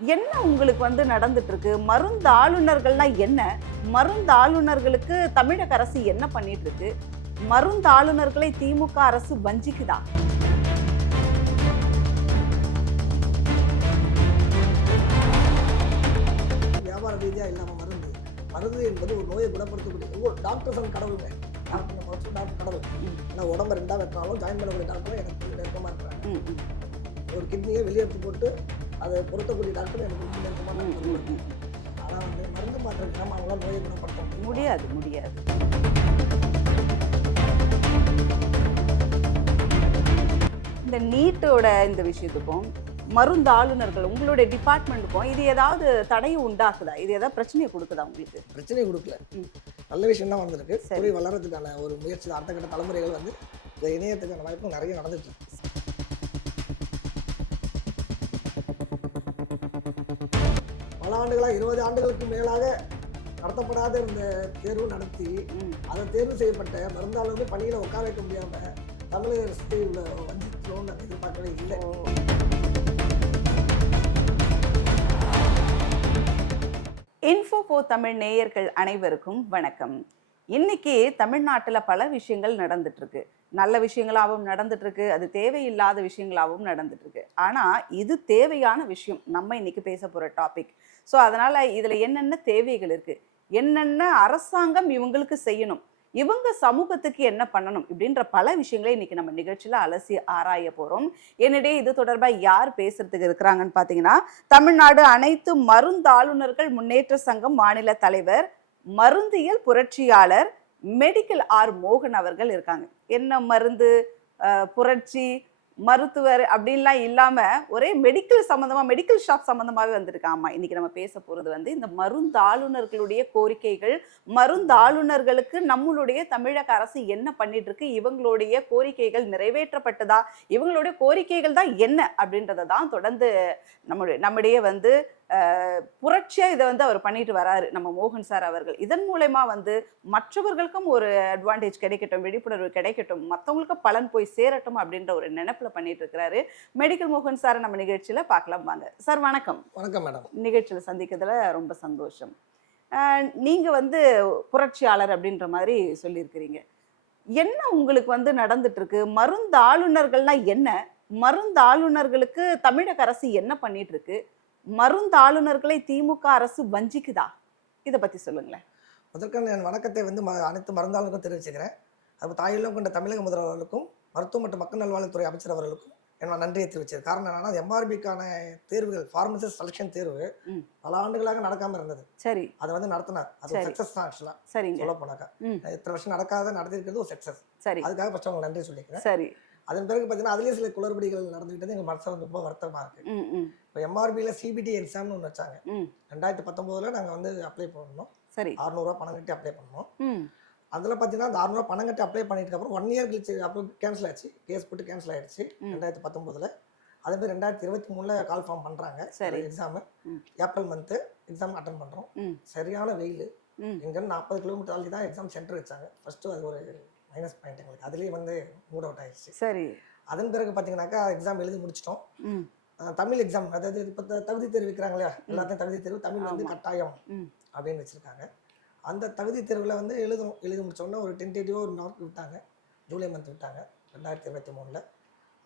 என்ன உங்களுக்கு வந்து நடந்துட்டு இருக்கு மருந்து ஆளுநர்கள்னா என்ன? மருந்து ஆளுநர்களுக்கு தமிழக அரசு என்ன பண்ணிட்டு இருக்கு மருந்து ஆளுநர்களை திமுக அரசு வஞ்சிக்குதா? வியாபார ரீதியாக இல்லாமல் மருந்து. மருந்து என்பது ஒரு நோயை குணப்படுத்தக்கூடிய ஒவ்வொரு டாக்டர்ஸ் அண்ட் கடவுளுங்க டாக்டர் கடவுள். ஏன்னா உடம்ப ரெண்டாக வெட்டினாலும் ஜாயின் பண்ணக்கூடிய டாக்டரும் எனக்கு நெருக்கமாக இருக்கிறாங்க ஒரு கிட்னியை வெளியெடுத்து போட்டு அதை பொருத்தக்கூடிய டாக்டர் எனக்கு கொஞ்சம் நெருக்கமாக ம், ம், ம். ஆனால் வந்து மருந்து மாத்திரை இல்லாமல் அவங்களால நோயை குணப்படுத்த முடியாது முடியாது இந்த நீட்டோட இந்த விஷயத்துக்கும் மருந்து ஆளுநர்கள் உங்களுடைய டிபார்ட்மெண்ட்டுக்கும் இது ஏதாவது தடையை உண்டாக்குதா இது ஏதாவது பிரச்சனையை கொடுக்குதா உங்களுக்கு பிரச்சனை கொடுக்கல. நல்ல விஷயம் தான் வந்திருக்கு சரி. வளர்றதுக்கான ஒரு முயற்சி. அடுத்த கட்ட தலைமுறைகள் வந்து இந்த இணையத்துக்கான வாய்ப்பு நிறைய நடந்துட்டு பல ஆண்டுகளாக இருபது ஆண்டுகளுக்கு மேலாக நடத்தப்படாத இந்த தேர்வு நடத்தி ம். அதை தேர்வு செய்யப்பட்ட மருந்தாளர்கள் பணியில் உட்கார வைக்க முடியாம தமிழக அரசு நான் எதிர்பார்க்கவே இல்லை. இன்ஃபோ போ தமிழ் நேயர்கள் அனைவருக்கும் வணக்கம். இன்னைக்கு தமிழ்நாட்டுல பல விஷயங்கள் நடந்துட்டு இருக்கு நல்ல விஷயங்களாகவும் நடந்துட்டு இருக்கு அது தேவையில்லாத விஷயங்களாகவும் நடந்துட்டு இருக்கு ஆனா இது தேவையான விஷயம். நம்ம இன்னைக்கு பேச போற டாபிக் ஸோ அதனால் இதில் என்னென்ன தேவைகள் இருக்குது என்னென்ன அரசாங்கம் இவங்களுக்கு செய்யணும்? இவங்க சமூகத்துக்கு என்ன பண்ணணும்? இப்படின்ற பல விஷயங்களை இன்னைக்கு நம்ம நிகழ்ச்சியில் அலசி ஆராய போகிறோம் என்னிடையே இது தொடர்பாக யார் பேசுறதுக்கு இருக்கிறாங்கன்னு பார்த்தீங்கன்னா தமிழ்நாடு அனைத்து மருந்தாளுநர்கள் முன்னேற்ற சங்கம் மாநில தலைவர் மருந்தியல் புரட்சியாளர் மெடிக்கல் ஆர் மோகன் அவர்கள் இருக்காங்க. என்ன மருந்து? புரட்சி மருத்துவர் அப்படின்லாம் இல்லாமல் ஒரே மெடிக்கல் சம்மந்தமாக மெடிக்கல் ஷாப் சம்மந்தமாகவே வந்திருக்காமா இன்றைக்கி நம்ம பேச போகிறது வந்து இந்த மருந்தாளுநர்களுடைய கோரிக்கைகள் மருந்தாளுநர்களுக்கு நம்மளுடைய தமிழக அரசு என்ன பண்ணிட்டுருக்கு இவங்களுடைய கோரிக்கைகள் நிறைவேற்றப்பட்டதா இவங்களுடைய கோரிக்கைகள் தான் என்ன அப்படின்றத தான் தொடர்ந்து நம்முடைய நம்முடைய வந்து அஹ், புரட்சியா இதை வந்து அவர் பண்ணிட்டு வராரு நம்ம மோகன் சார் அவர்கள். இதன் மூலயமா வந்து மற்றவர்களுக்கும் ஒரு அட்வான்டேஜ் கிடைக்கட்டும் விழிப்புணர்வு கிடைக்கட்டும் மற்றவங்களுக்கும் பலன் போய் சேரட்டும் அப்படின்ற ஒரு நினைப்புல பண்ணிட்டு இருக்கிறாரு. மெடிக்கல் மோகன் சார் நம்ம நிகழ்ச்சியில பார்க்கலாம் வாங்க. சார் வணக்கம். வணக்கம் மேடம். நிகழ்ச்சியில சந்திக்கிறதுல ரொம்ப சந்தோஷம். அஹ், நீங்க வந்து புரட்சியாளர் அப்படின்ற மாதிரி சொல்லியிருக்கிறீங்க. என்ன உங்களுக்கு வந்து நடந்துட்டு இருக்கு மருந்து ஆளுநர்கள்னா என்ன? மருந்து ஆளுநர்களுக்கு தமிழக அரசு என்ன பண்ணிட்டு இருக்கு மருந்து ஆளுநர்களை திமுக அரசு வஞ்சிக்குதா? இத பத்தி சொல்லுங்களேன். முதற்கண் என் வணக்கத்தை வந்து ம அனைத்து மருந்தாளர்களுக்கும் தெரிவிச்சுக்கிறேன். அது தாயிலும் கொண்ட தமிழக முதல்வர்களுக்கும் மருத்துவ மற்றும் மக்கள் நல்வாழ்வுத்துறை அமைச்சர் அவர்களுக்கும் என்னோட நன்றியை தெரிவிச்சது காரணம் என்னன்னா எம்ஆர்பிக்கான தேர்வுகள் ஃபார்மசிஸ்ட் செலெக்ஷன் தேர்வு. பல ஆண்டுகளாக நடக்காம இருந்தது. சரி. அதை வந்து நடத்தினார். அது சரி. சக்சஸ் தான் ஆக்சுவலாக சரிங்க. சொல்ல போனாக்கா. இத்தனை வருஷம் நடக்காத நடத்திருக்கிறது ஒரு சக்சஸ் சரி. அதுக்காக ஃபஸ்ட் அவங்க நன்றி சொல்லிக்கிறேன். சரி. அதன் பிறகு பார்த்தீங்கன்னா அதுலேயே சில குளறுபடிகள் நடந்துக்கிட்டது எங்கள் மனசு வந்து ரொம்ப வருத்தமாக இருக்கு. இப்போ எம்ஆர்பியில் சிபிடி எக்ஸாம்னு ஒன்று வச்சாங்க. ரெண்டாயிரத்தி பத்தொம்போதில் நாங்கள் வந்து அப்ளை பண்ணோம். சரி. அறநூறுவா பணம் கட்டி அப்ளை பண்ணோம். அதில் பார்த்தீங்கன்னா அந்த அறுநூறுவா பணம் கட்டி அப்ளை பண்ணிட்டு அப்புறம் ஒன் இயர் கழிச்சு அப்புறம் கேன்சல் ஆச்சு. கேஸ் போட்டு கேன்சல் ஆயிடுச்சு. ரெண்டாயிரத்தி பத்தொம்போதில். அதே மாதிரி ரெண்டாயிரத்தி இருபத்தி மூணில் கால் ஃபார்ம் பண்ணுறாங்க சரி. Exam. April month exam attend பண்ணுறோம் சரியான வெயில். ம். இங்கேருந்து நாற்பது கிலோமீட்டர் தாண்டி தான் எக்ஸாம் சென்டர் வச்சாங்க. ஃபஸ்ட்டு அது ஒரு மைனஸ் பாயிண்ட் எங்களுக்கு. அதுலேயே வந்து மூட் அவுட் ஆயிடுச்சு. சரி. அதன் பிறகு பார்த்தீங்கன்னாக்கா எக்ஸாம் எழுதி முடிச்சிட்டோம். தமிழ் எக்ஸாம் அதாவது இப்போ தகுதி தேர்வு வைக்கிறாங்க இல்லையா? எல்லாத்தையும் தகுதி தேர்வு தமிழ் வந்து. கட்டாயம் அப்படின்னு வச்சுருக்காங்க. அந்த தகுதி தேர்வில் வந்து எழுதணும் எழுதி முடிச்சோடனே ஒரு டென்டேட்டிவாக ஒரு மார்க் விட்டாங்க. ஜூலை மந்த் விட்டாங்க ரெண்டாயிரத்தி இருபத்தி மூணில்.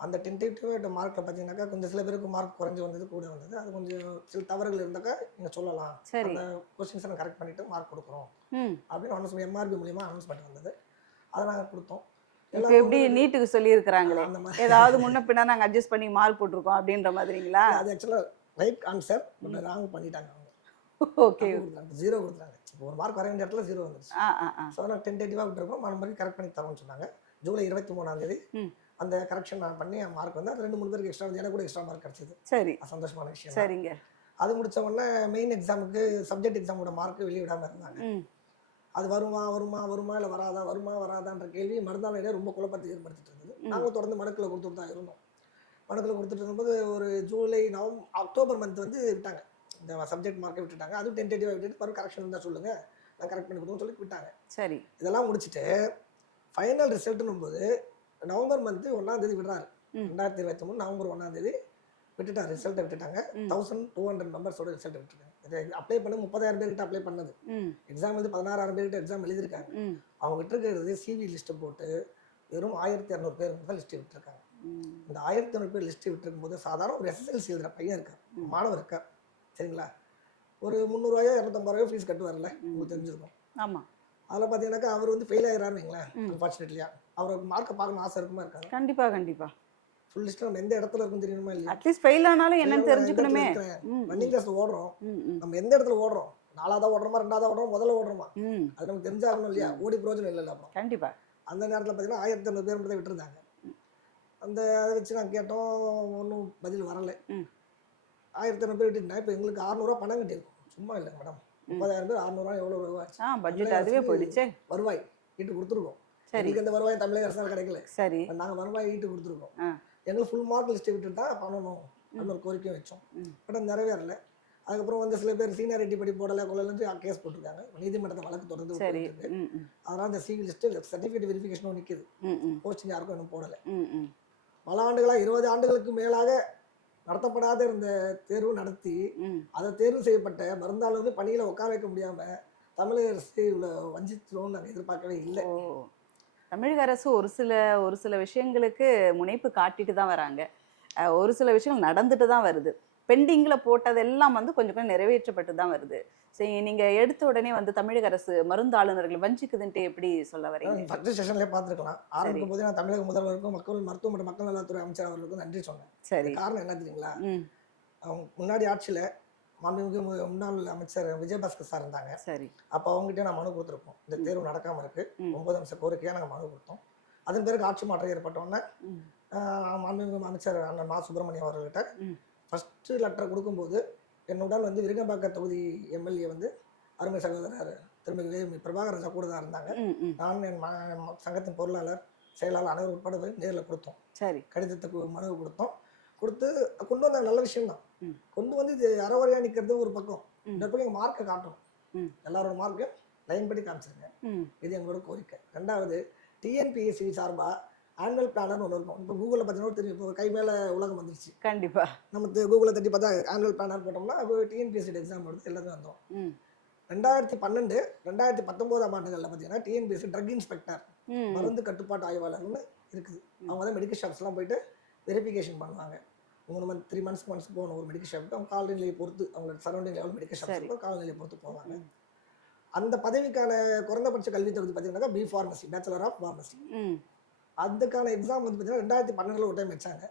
அந்த டென்டேட்டிவ் மார்க்கில் பார்த்தீங்கன்னாக்கா கொஞ்சம் சில பேருக்கு மார்க் குறைஞ்சி வந்தது கூட வந்தது. அது கொஞ்சம் சில தவறுகள் இருந்தாக்கா நீங்கள் சொல்லலாம். அந்த கொஸ்டின்ஸை கரெக்ட் பண்ணிவிட்டு மார்க் கொடுக்குறோம். அப்படின்னு அனௌன்ஸ் எம்ஆர்பி மூலியமாக அனௌன்ஸ்மெண்ட் வந்தது. அதை நாங்கள் கொடுத்தோம். இப்போ எப்படி நீட்டுக்கு சொல்லியிருக்கிறாங்களே? ஏதாவது முன்ன பின்ன நாங்க அட்ஜஸ்ட் பண்ணி மார்க் போட்டிருக்கோம் அப்படின்ற மாதிரிங்களா? அது ஆக்சுவலாக ரைட் ஆன்சர் பட் ராங் பண்ணிட்டாங்க அவங்க. ஓகே ஜீரோ கொடுத்தாங்க ஒரு மார்க் வர வேண்டிய இடத்துல ஜீரோ வந்துருச்சு. ஆ ஆ ஆ. ஸோ நான் டென்டேட்டிவாக விட்டுருக்கோம். மறுபடியும் கரெக்ட் பண்ணி தரோம்னு சொன்னாங்க. ஜூலை இருபத்தி மூணாம் தேதி. அந்த கரெக்ஷன் நான் பண்ணி மார்க் வந்து அது ரெண்டு மூணு பேருக்கு எக்ஸ்ட்ரா வந்து எனக்கு கூட எக்ஸ்ட்ரா மார்க் கிடச்சிது. சரி. சந்தோஷமான விஷயம். சரிங்க. அது முடிச்ச உடனே மெயின் எக்ஸாமுக்கு சப்ஜெக்ட் எக்ஸாமோட மார்க் வெளியிடாமல் இருந்தாங்க. ம். அது வருமா வருமா வருமா இல்லை வராதா வருமா வராதான்ற கேள்வி மருந்தாளையிலே ரொம்ப குழப்பத்தை ஏற்படுத்திட்டு இருந்தது. நாங்கள் தொடர்ந்து மனுக்களை கொடுத்துட்டு தான் இருந்தோம். மனுக்களை கொடுத்துட்டு இருந்தபோது ஒரு ஜூலை நவம் அக்டோபர் மந்த் வந்து விட்டாங்க. இந்த சப்ஜெக்ட் மார்க்கை விட்டுட்டாங்க. அதுவும் டென்டேட்டிவாக விட்டுட்டு மறு கரெக்ஷன் இருந்தால் சொல்லுங்கள் நான் கரெக்ட் பண்ணி கொடுத்தோம்னு சொல்லி விட்டாங்க. சரி. இதெல்லாம் முடிச்சுட்டு ஃபைனல் ரிசல்ட்னும் போது நவம்பர் மந்த்து ஒன்றாம் தேதி விடுறாரு. ரெண்டாயிரத்தி இருபத்தி மூணு நவம்பர் ஒன்றாம் தேதி விட்டுட்டாங்க. ரிசல்ட்டை விட்டுட்டாங்க. தௌசண்ட் டூ ஹண்ட்ரட் மெம்பர்ஸோட ரிசல்ட் விட்டுருக்காங்க இது அப்ளை பண்ணி முப்பதாயிரம் பேர்கிட்ட அப்ளை பண்ணது. எக்ஸாம் வந்து பதினாறாயிரம் பேர்கிட்ட எக்ஸாம் எழுதியிருக்காங்க. ம். அவங்க விட்டுருக்கிறது சிவி லிஸ்ட்டை போட்டு வெறும் ஆயிரத்தி இரநூறு பேர் தான் லிஸ்ட்டு விட்டுருக்காங்க. இந்த ஆயிரத்தி இரநூறு பேர் லிஸ்ட்டு விட்டுருக்கும் போது சாதாரண ஒரு எஸ்எஸ்எல்சி எழுதுற பையன் இருக்கான். மாணவர் இருக்கார் சரிங்களா? ஒரு முந்நூறுவாயோ இரநூத்தம்பது ரூபாயோ ஃபீஸ் கட்டுவார்ல உங்களுக்கு தெரிஞ்சிருக்கும். ஆமா. அதில் பார்த்தீங்கன்னாக்கா அவர் வந்து ஃபெயில் ஆகிறாரு வைங்களேன் ம். அன்ஃபார்ச்சுனேட்லியா அவருக்கு மார்க்கை பார்க்கணும் ஆசை இருக்குமா இருக்காங்க கண்டிப்பா கண்டிப்பா. ஃபுல் லிஸ்ட்டில் நம்ம எந்த இடத்துல இருக்கும் தெரியுமா இல்லையா? அட்லீஸ்ட் ஃபெயில் ஆனாலும் என்னன்னு தெரிஞ்சுக்கணுமே. ரன்னிங் கிளாஸ் ஓடுறோம். நம்ம எந்த இடத்துல ஓடுறோம்? நாலாவதா ஓடுறோமா ரெண்டாவதா ஓடுறோம் முதல்ல ஓடுறோமா? அது நமக்கு தெரிஞ்சாகணும் இல்லையா? ஓடி பிரோஜனம் இல்லைல்ல அப்புறம். கண்டிப்பா. அந்த நேரத்தில் பார்த்தீங்கன்னா ஆயிரத்தி ஐநூறு பேர் மட்டும் விட்டுருந்தாங்க. அந்த அதை வச்சு நான் கேட்டோம் ஒன்றும் பதில் வரலை. ஆயிரத்தி ஐநூறு பேர் விட்டுட்டேன் இப்போ எங்களுக்கு அறநூறுவா பணம் கட்டியிருக்கோம். சும்மா இல்லை மேடம். முப்பதாயிரம் பேர் அறநூறுவா எவ்வளோ ரூபா ஆச்சு ஆ பட்ஜெட் அதுவே போயிடுச்சே. வருவாய் ஈட்டு கொடுத்துருக்கோம். சரி. இந்த வருவாய் தமிழக அரசால் கிடைக்கல. சரி. நாங்கள் வருவாய் ஈட்டு கொடுத்துருக்கோம். எங்களுக்கு ஃபுல் மார்க் லிஸ்ட்டை விட்டுட்டா பண்ணணும் அப்படின்னு ஒரு கோரிக்கை வச்சோம். பட் அது நிறைவேறல. அதுக்கப்புறம் வந்து சில பேர் சீனியாரிட்டி படி போடலை கொள்ளலன்னு கேஸ் போட்டிருக்காங்க. நீதிமன்றத்தை வழக்கு தொடர்ந்து அதனால இந்த சிவில் லிஸ்ட்டு சர்டிஃபிகேட் வெரிஃபிகேஷனும் நிற்குது போஸ்டிங் யாருக்கும் இன்னும் போடலை. பல ஆண்டுகளாக இருபது ஆண்டுகளுக்கு மேலாக நடத்தப்படாத இருந்த தேர்வு நடத்தி அதை தேர்வு செய்யப்பட்ட மருந்தாளர் வந்து பணியில் உட்கார வைக்க முடியாமல் தமிழக அரசு இவ்வளோ வஞ்சிச்சிரும்னு நாங்கள் எதிர்பார்க்கவே இல்லை. தமிழக அரசு ஒரு சில ஒரு சில விஷயங்களுக்கு முனைப்பு காட்டிட்டு தான் வராங்க. ஒரு சில விஷயங்கள் நடந்துட்டு தான் வருது. பெண்டிங்கில் போட்டதெல்லாம் வந்து கொஞ்சம் கொஞ்சம் நிறைவேற்றப்பட்டு தான் வருது. சரி நீங்க எடுத்த உடனே வந்து தமிழக அரசு மருந்து ஆளுநர்கள் வஞ்சிக்குதுன்ட்டு எப்படி சொல்ல வரீங்க? ஃபர்ஸ்ட் செஷன்லேயே பார்த்துருக்கலாம். ஆரம்பிக்கும் போதே நான் தமிழக முதல்வருக்கும் மக்கள் மருத்துவ மற்றும் மக்கள் நலத்துறை அமைச்சர் அவர்களுக்கும் நன்றி சொன்னேன். சரி. காரணம் என்ன தெரியுங்களா? அவங்க முன்னாடி ஆட்சியில் மாண்புமிகு முன்னாள் அமைச்சர் விஜயபாஸ்கர் சார் இருந்தாங்க. சரி. அப்போ அவங்ககிட்ட நான் மனு கொடுத்துருப்போம். இந்த தேர்வு நடக்காமல் இருக்கு. ஒன்பது அம்ச கோரிக்கையாக நாங்கள் மனு கொடுத்தோம். அதன் பிறகு ஆட்சி மாற்றம் ஏற்பட்டோன்னே மாண்புமிகு அமைச்சர் அண்ணன் மா சுப்பிரமணியம் அவர்கள்ட்ட. ஃபஸ்ட்டு லெட்டர் கொடுக்கும்போது என்னுடன் வந்து விருகம்பாக்கம் தொகுதி எம்எல்ஏ வந்து அருமை சகோதரர் திருமதி வே பிரபாகர் ராஜா கூட தான் இருந்தாங்க. நான் என் சங்கத்தின் பொருளாளர் செயலாளர் அனைவரும் உட்பட போய் நேரில் கொடுத்தோம். சரி. கடிதத்துக்கு மனு கொடுத்தோம். கொடுத்து கொண்டு வந்த நல்ல விஷயம்தான். ம். கொண்டு வந்து இது அறவரையாக நிற்கிறது ஒரு பக்கம். இந்த பக்கம் எங்கள் மார்க்கை காட்டணும் ம். எல்லாரோட மார்க்கையும் லைன் படி காமிச்சிருங்க. இது எங்களோட கோரிக்கை. ரெண்டாவது டிஎன்பிஎஸ்சி சார்பாக ஆனுவல் பிளானர்னு ஒன்று இருக்கும். இப்போ கூகுளில் பார்த்தீங்கன்னா தெரியும். இப்போ கை மேலே உலகம் வந்துருச்சு. கண்டிப்பா. நம்ம கூகுளில் தட்டி பார்த்தா ஆனுவல் பிளானர் போட்டோம்னா அப்போ டிஎன்பிஎஸ்சி எக்ஸாம் எடுத்து எல்லாமே வந்தோம் ரெண்டாயிரத்தி பன்னெண்டு ரெண்டாயிரத்தி பத்தொம்போதாம் ஆண்டுகளில் பார்த்தீங்கன்னா டிஎன்பிஎஸ்சி ட்ரக் இன்ஸ்பெக்டர் மருந்து கட்டுப்பாட்டு ஆய்வாளர்னு இருக்குது. அவங்க தான் மெடிக்கல் ஷாப்ஸ்லாம் போயிட்டு வெரிஃபிகேஷன் பண்ணுவாங்க. மூணு மந்த் த்ரீ மந்த்ஸ் ஒன்ஸ் போகணும். ஒரு மெடிக்கல் ஷாப்புக்கு அவங்க காலநிலையை பொறுத்து அவங்களோட சரௌண்டிங் லெவல் மெடிக்கல். இருக்கும் காலநிலையை பொறுத்து போவாங்க. அந்த பதவிக்கான குறைந்தபட்ச கல்வி தகுதி பார்த்தீங்கன்னா B pharmacy bachelor of pharmacy அதுக்கான எக்ஸாம் வந்து பார்த்தீங்கன்னா ரெண்டாயிரத்தி பன்னெண்டில் ஒரு டைம் வச்சாங்க.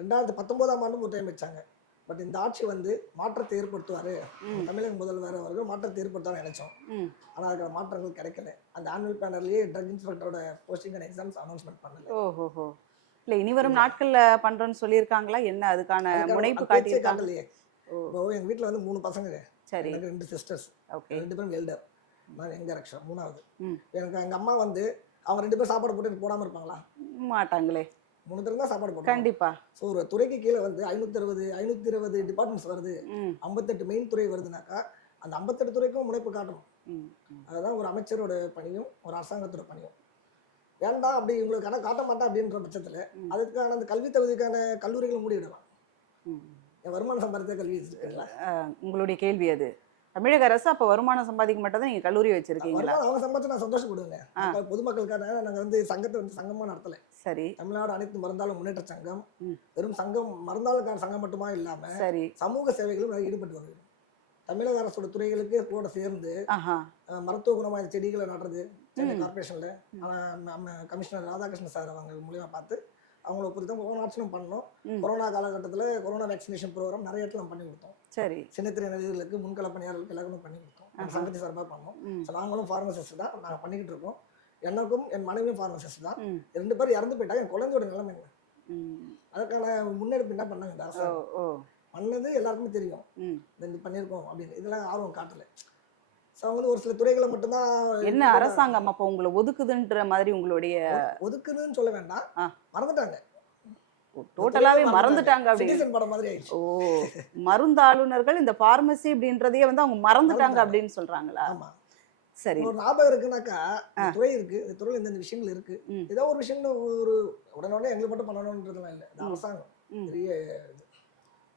ரெண்டாயிரத்தி பத்தொம்போதாம் ஆண்டும் ஒரு டைம் வச்சாங்க. பட் இந்த ஆட்சி வந்து மாற்றத்தை ஏற்படுத்துவார். தமிழக முதல்வர் அவர்கள் மாற்றத்தை ஏற்படுத்தான்னு நினைச்சோம். ஆனால் அதுக்கான மாற்றங்கள் கிடைக்கல. அந்த ஆனுவல் பேனர்லேயே ட்ரக் இன்ஸ்பெக்டரோட போஸ்டிங் அண்ட் எக்ஸாம்ஸ் அனௌன்ஸ்மெண்ட் பண்ணல. இல்ல இனி வரும் நாட்கள்ல பண்றோம்னு சொல்லியிருக்காங்களா? என்ன அதுக்கான முனைப்பு காட்டியிருக்காங்க? எங்கள் வீட்டில் வந்து மூணு பசங்க. சரி. எனக்கு ரெண்டு சிஸ்டர்ஸ் ஓகே. ரெண்டு பேரும் எல்டர். நான் எங்க ரக்ஷா மூணாவது. எனக்கு எங்கள் அம்மா வந்து அவங்க ரெண்டு பேரும் சாப்பாடு போட்டு போடாமல் இருப்பாங்களா? மாட்டாங்களே. மூணு பேரும் தான் சாப்பாடு போடுறாங்க கண்டிப்பா. ஸோ ஒரு துறைக்கு கீழே வந்து ஐநூற்றி அறுபது ஐநூற்றி இருபது டிபார்ட்மெண்ட்ஸ் வருது ஐம்பத்தெட்டு மெயின் துறை வருதுனாக்கா அந்த ஐம்பத்தெட்டு துறைக்கும் முனைப்பு காட்டணும். அதுதான் ஒரு அமைச்சரோட பணியும் ஒரு அரசாங்கத்தோட பணியும். வேண்டாம் அப்படி உங்களுக்கு கணக்கு காட்ட மாட்டேன் அப்படின்ற பட்சத்தில். அதுக்கான அந்த கல்வி தகுதிக்கான கல்லூரிகளை மூடிவிடலாம். என் வருமான சம்பாதித்த கல்வி உங்களுடைய கேள்வி அது. தமிழக அரசு அப்ப வருமானம் சம்பாதிக்க மட்டும் தான் நீங்க கல்லூரி வச்சிருக்கீங்களா? அவங்க சம்பாதிச்சு நான் சந்தோஷப்படுவேங்க. பொதுமக்களுக்கான நாங்கள் வந்து சங்கத்தை வந்து சங்கமாக நடத்தலை. சரி. தமிழ்நாடு அனைத்து மருந்தாளர் முன்னேற்ற சங்கம். வெறும் சங்கம் மருந்தாளுக்கான சங்கம் மட்டுமா இல்லாம சரி. சமூக சேவைகளும் ஈடுபட்டு வருகிறோம் தமிழக அரசோட துறைகளுக்கு கூட சேர்ந்து மருத்துவ குணமான செடிகளை நடுறது சென்னை. கார்பரேஷன்ல நம்ம கமிஷனர் ராதாகிருஷ்ணன் சார் அவங்க மூலியமா பார்த்து அவங்கள பொறுத்து ஒவ்வொரு ஆட்சியும் பண்ணோம். கொரோனா காலகட்டத்தில் கொரோனா வேக்சினேஷன் ப்ரோக்ராம் நிறைய இடத்துல பண்ணி கொடுத்தோம். சரி. சின்னத்திரை நடிகர்களுக்கு முன்கள பணியாளர்களுக்கு எல்லாருக்கும் பண்ணி கொடுத்தோம். சங்கத்தை சார்பாக பண்ணோம். நாங்களும் ஃபார்மசிஸ்ட் தான். நாங்கள் பண்ணிக்கிட்டு இருக்கோம். எனக்கும் என் மனைவியும் ஃபார்மசிஸ்ட் தான். ரெண்டு பேரும் இறந்து போயிட்டாங்க. என் குழந்தையோட நிலைமை என்ன? ம். அதற்கான முன்னெடுப்பு என்ன பண்ணாங்க இந்த அரசாங்கம்? பண்ணது எல்லாருக்குமே தெரியும். இந்த பண்ணியிருக்கோம் அப்படின்னு. இதெல்லாம் ஆர்வம் காட்டல. ஸோ அவங்க வந்து ஒரு சில துறைகளை மட்டும்தான் என்ன அரசாங்கம் அப்போ உங்களை ஒதுக்குதுன்ற மாதிரி உங்களுடைய ஒதுக்குதுன்னு சொல்ல வேண்டாம். மறந்துட்டாங்க டோட்டலாவே மறந்துட்டாங்க அப்படி ஓ மருந்தாளுநர்கள் இந்த பார்மசி அப்படின்றதையே வந்து அவங்க மறந்துட்டாங்க. அப்படின்னு சொல்றாங்களா ஆமா சரி ஒரு ஞாபகம் இருக்குனாக்கா துறை இருக்கு இந்த துறையில் இந்த விஷயங்கள் இருக்கு. ஏதோ ஒரு விஷயம் ஒரு உடனே எங்களுக்கு மட்டும் பண்ணணுன்றதுலாம் இல்லை. அரசாங்கம். பெரிய.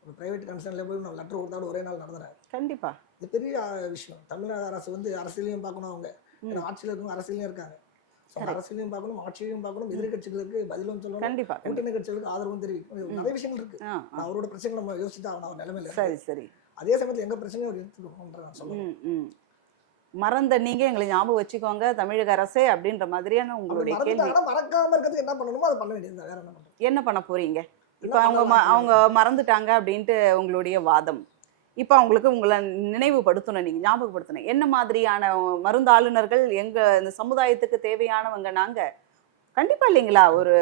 ஒரு ப்ரைவேட் கன்சர்னில் போய் நான் லெட்டர் கொடுத்தா கூட ஒரே நாள் நடந்துறாரு கண்டிப்பா. இது பெரிய விஷயம். தமிழ்நாடு அரசு வந்து அரசியலையும் பார்க்கணும் அவங்க. ஏன்னா ஆட்சியில் இருக்கவங்க அரசியலையும் இருக்காங்க. அரசியலையும் பார்க்கணும் ஆட்சியையும் பார்க்கணும் எதிர்க்கட்சிகளுக்கு பதிலும் சொல்லணும் கண்டிப்பா. கூட்டணி கட்சிகளுக்கு ஆதரவும் தெரிவிக்கணும். நிறைய விஷயங்கள் இருக்கு. அவரோட பிரச்சனை நம்ம யோசிச்சு ஆகணும் அவர் நிலைமையில சரி சரி. அதே சமயத்தில் எங்க பிரச்சனையும் அவர் எடுத்துக்கணும்ன்ற நான் சொல்லுவேன் மறந்த நீங்க எங்களை ஞாபகம் வச்சுக்கோங்க தமிழக அரசே அப்படின்ற மாதிரியான உங்களுடைய கேள்வி. மறக்காம இருக்கிறதுக்கு என்ன பண்ணணுமோ அதை பண்ண வேண்டியது வேற என்ன என்ன பண்ண போறீங்க? இப்போ அவங்க அவங்க மறந்துட்டாங்க அப்படின்ட்டு உங்களுடைய வாதம். இப்போ அவங்களுக்கு உங்களை நினைவுபடுத்தணும் நீங்க ஞாபகப்படுத்தணும். என்ன மாதிரியான மருந்தாளுநர்கள் எங்க இந்த சமுதாயத்துக்கு தேவையானவங்க நாங்க? கண்டிப்பா இல்லைங்களா? ஒரு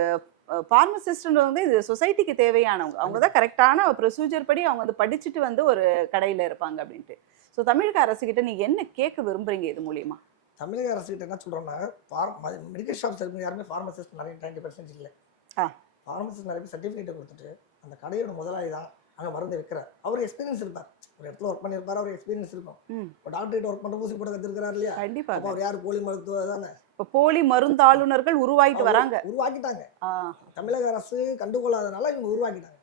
ஃபார்மசிஸ்ட் வந்து இது சொசைட்டிக்கு தேவையானவங்க. அவங்க தான் கரெக்டான ப்ரொசீஜர் படி அவங்க வந்து படிச்சுட்டு வந்து ஒரு கடையில இருப்பாங்க அப்படின்ட்டு. ஸோ தமிழக அரசுகிட்ட நீங்க என்ன கேட்க விரும்புறீங்க இது மூலியமா? தமிழக அரசு கிட்ட என்ன சொல்றோம்னா மெடிக்கல் ஷாப்ஸ் இருக்கு யாருமே ஃபார்மசிஸ்ட் நிறைய டுவெண்ட்டி பர்சன்ட் இல்லை. ஆ. ஃபார்மசிஸ்ட் நிறைய பேர் சர்டிஃபிகேட் கொடுத்துட்டு அந்த கடையோட முதலாளி தான். அங்கே மருந்து விற்கிறார். அவர் எக்ஸ்பீரியன்ஸ் இருப்பார். ஒரு இடத்துல ஒர்க் பண்ணியிருப்பார் அவர் எக்ஸ்பீரியன்ஸ் இருக்கும். இப்போ டாக்டர் கிட்ட ஒர்க் பண்ணுற ஊசி போட கற்றுருக்கிறார் இல்லையா? கண்டிப்பா. அப்போ அவர் யார்? போலி மருத்துவர் தானே? இப்போ போலி மருந்தாளுநர்கள் உருவாயிட்டு வராங்க. உருவாக்கிட்டாங்க. தமிழக அரசு கண்டுகொள்ளாதனால இவங்க உருவாக்கிட்டாங்க.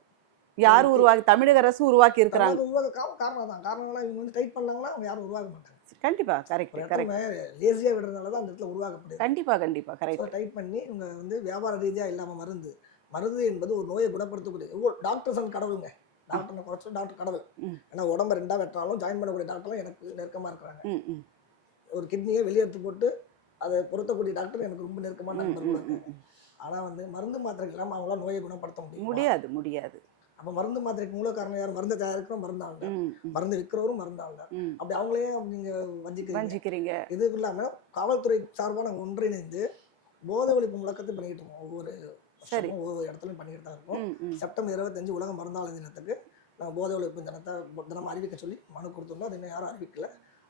யார் உருவாக்கி? தமிழக அரசு உருவாக்கி இருக்கிறாங்க. உருவாக்க காரணம் தான் காரணம்னா இவங்க வந்து டைட் பண்ணாங்கன்னா அவங்க யாரும் உருவாக்க மாட்டாங்க. கண்டிப்பா. கரெக்ட் கரெக்ட் லேசியாக விடுறதுனால தான் அந்த இடத்துல உருவாக்கப்படுது. கண்டிப்பா கண்டிப்பா. கரெக்ட் டைட் பண்ணி இவங்க வந்து வியாபார ரீதியாக இல்லாமல் மருந்து மருந்து என்பது ஒரு நோயை குணப்படுத்தக்கூடிய ஒவ்வொரு டாக்டர்ஸ் அண்ட் கடவுளுங்க. டாக்டர் குறைச்சோம் டாக்டர் கடவுள். ஏன்னா உடம்ப ரெண்டா வெட்டினாலும் ஜாயின் பண்ணக்கூடிய டாக்டர்லாம் எனக்கு நெருக்கமாக இருக்கிறாங்க. ஒரு கிட்னியை வெளியெடுத்து போட்டு அதை பொருத்தக்கூடிய டாக்டர் எனக்கு ரொம்ப நெருக்கமான நண்பர்கள் ஆனால் வந்து மருந்து மாத்திரை இல்லாமல் அவங்களாம் நோயை குணப்படுத்த முடியும்? முடியாது முடியாது. அப்போ மருந்து மாத்திரைக்கு மூல காரணம் யார்? மருந்து தயாரிக்கிறோம் மருந்தாங்க மருந்து விற்கிறவரும் மருந்தாங்க. அப்படி அவங்களே நீங்க வஞ்சிக்கிறீங்க. வஞ்சிக்கிறீங்க. இது இல்லாமல் காவல்துறை சார்பாக நாங்கள் ஒன்றிணைந்து போதை ஒழிப்பு முழக்கத்தை பண்ணிக்கிட்டு இருக்கோம். ஒவ்வொரு. வருஷமும் ஒவ்வொரு இடத்துலையும் பண்ணிக்கிட்டு தான் இருக்கோம். செப்டம்பர் இருபத்தஞ்சு உலக மருந்தாளர் தினத்துக்கு நாங்கள் போதை ஒழிப்பு தினத்தை தினம் அறிவிக்க சொல்லி மனு கொடுத்துருந்தோம். அது இன்னும் யாரும் அறிவிக்கல.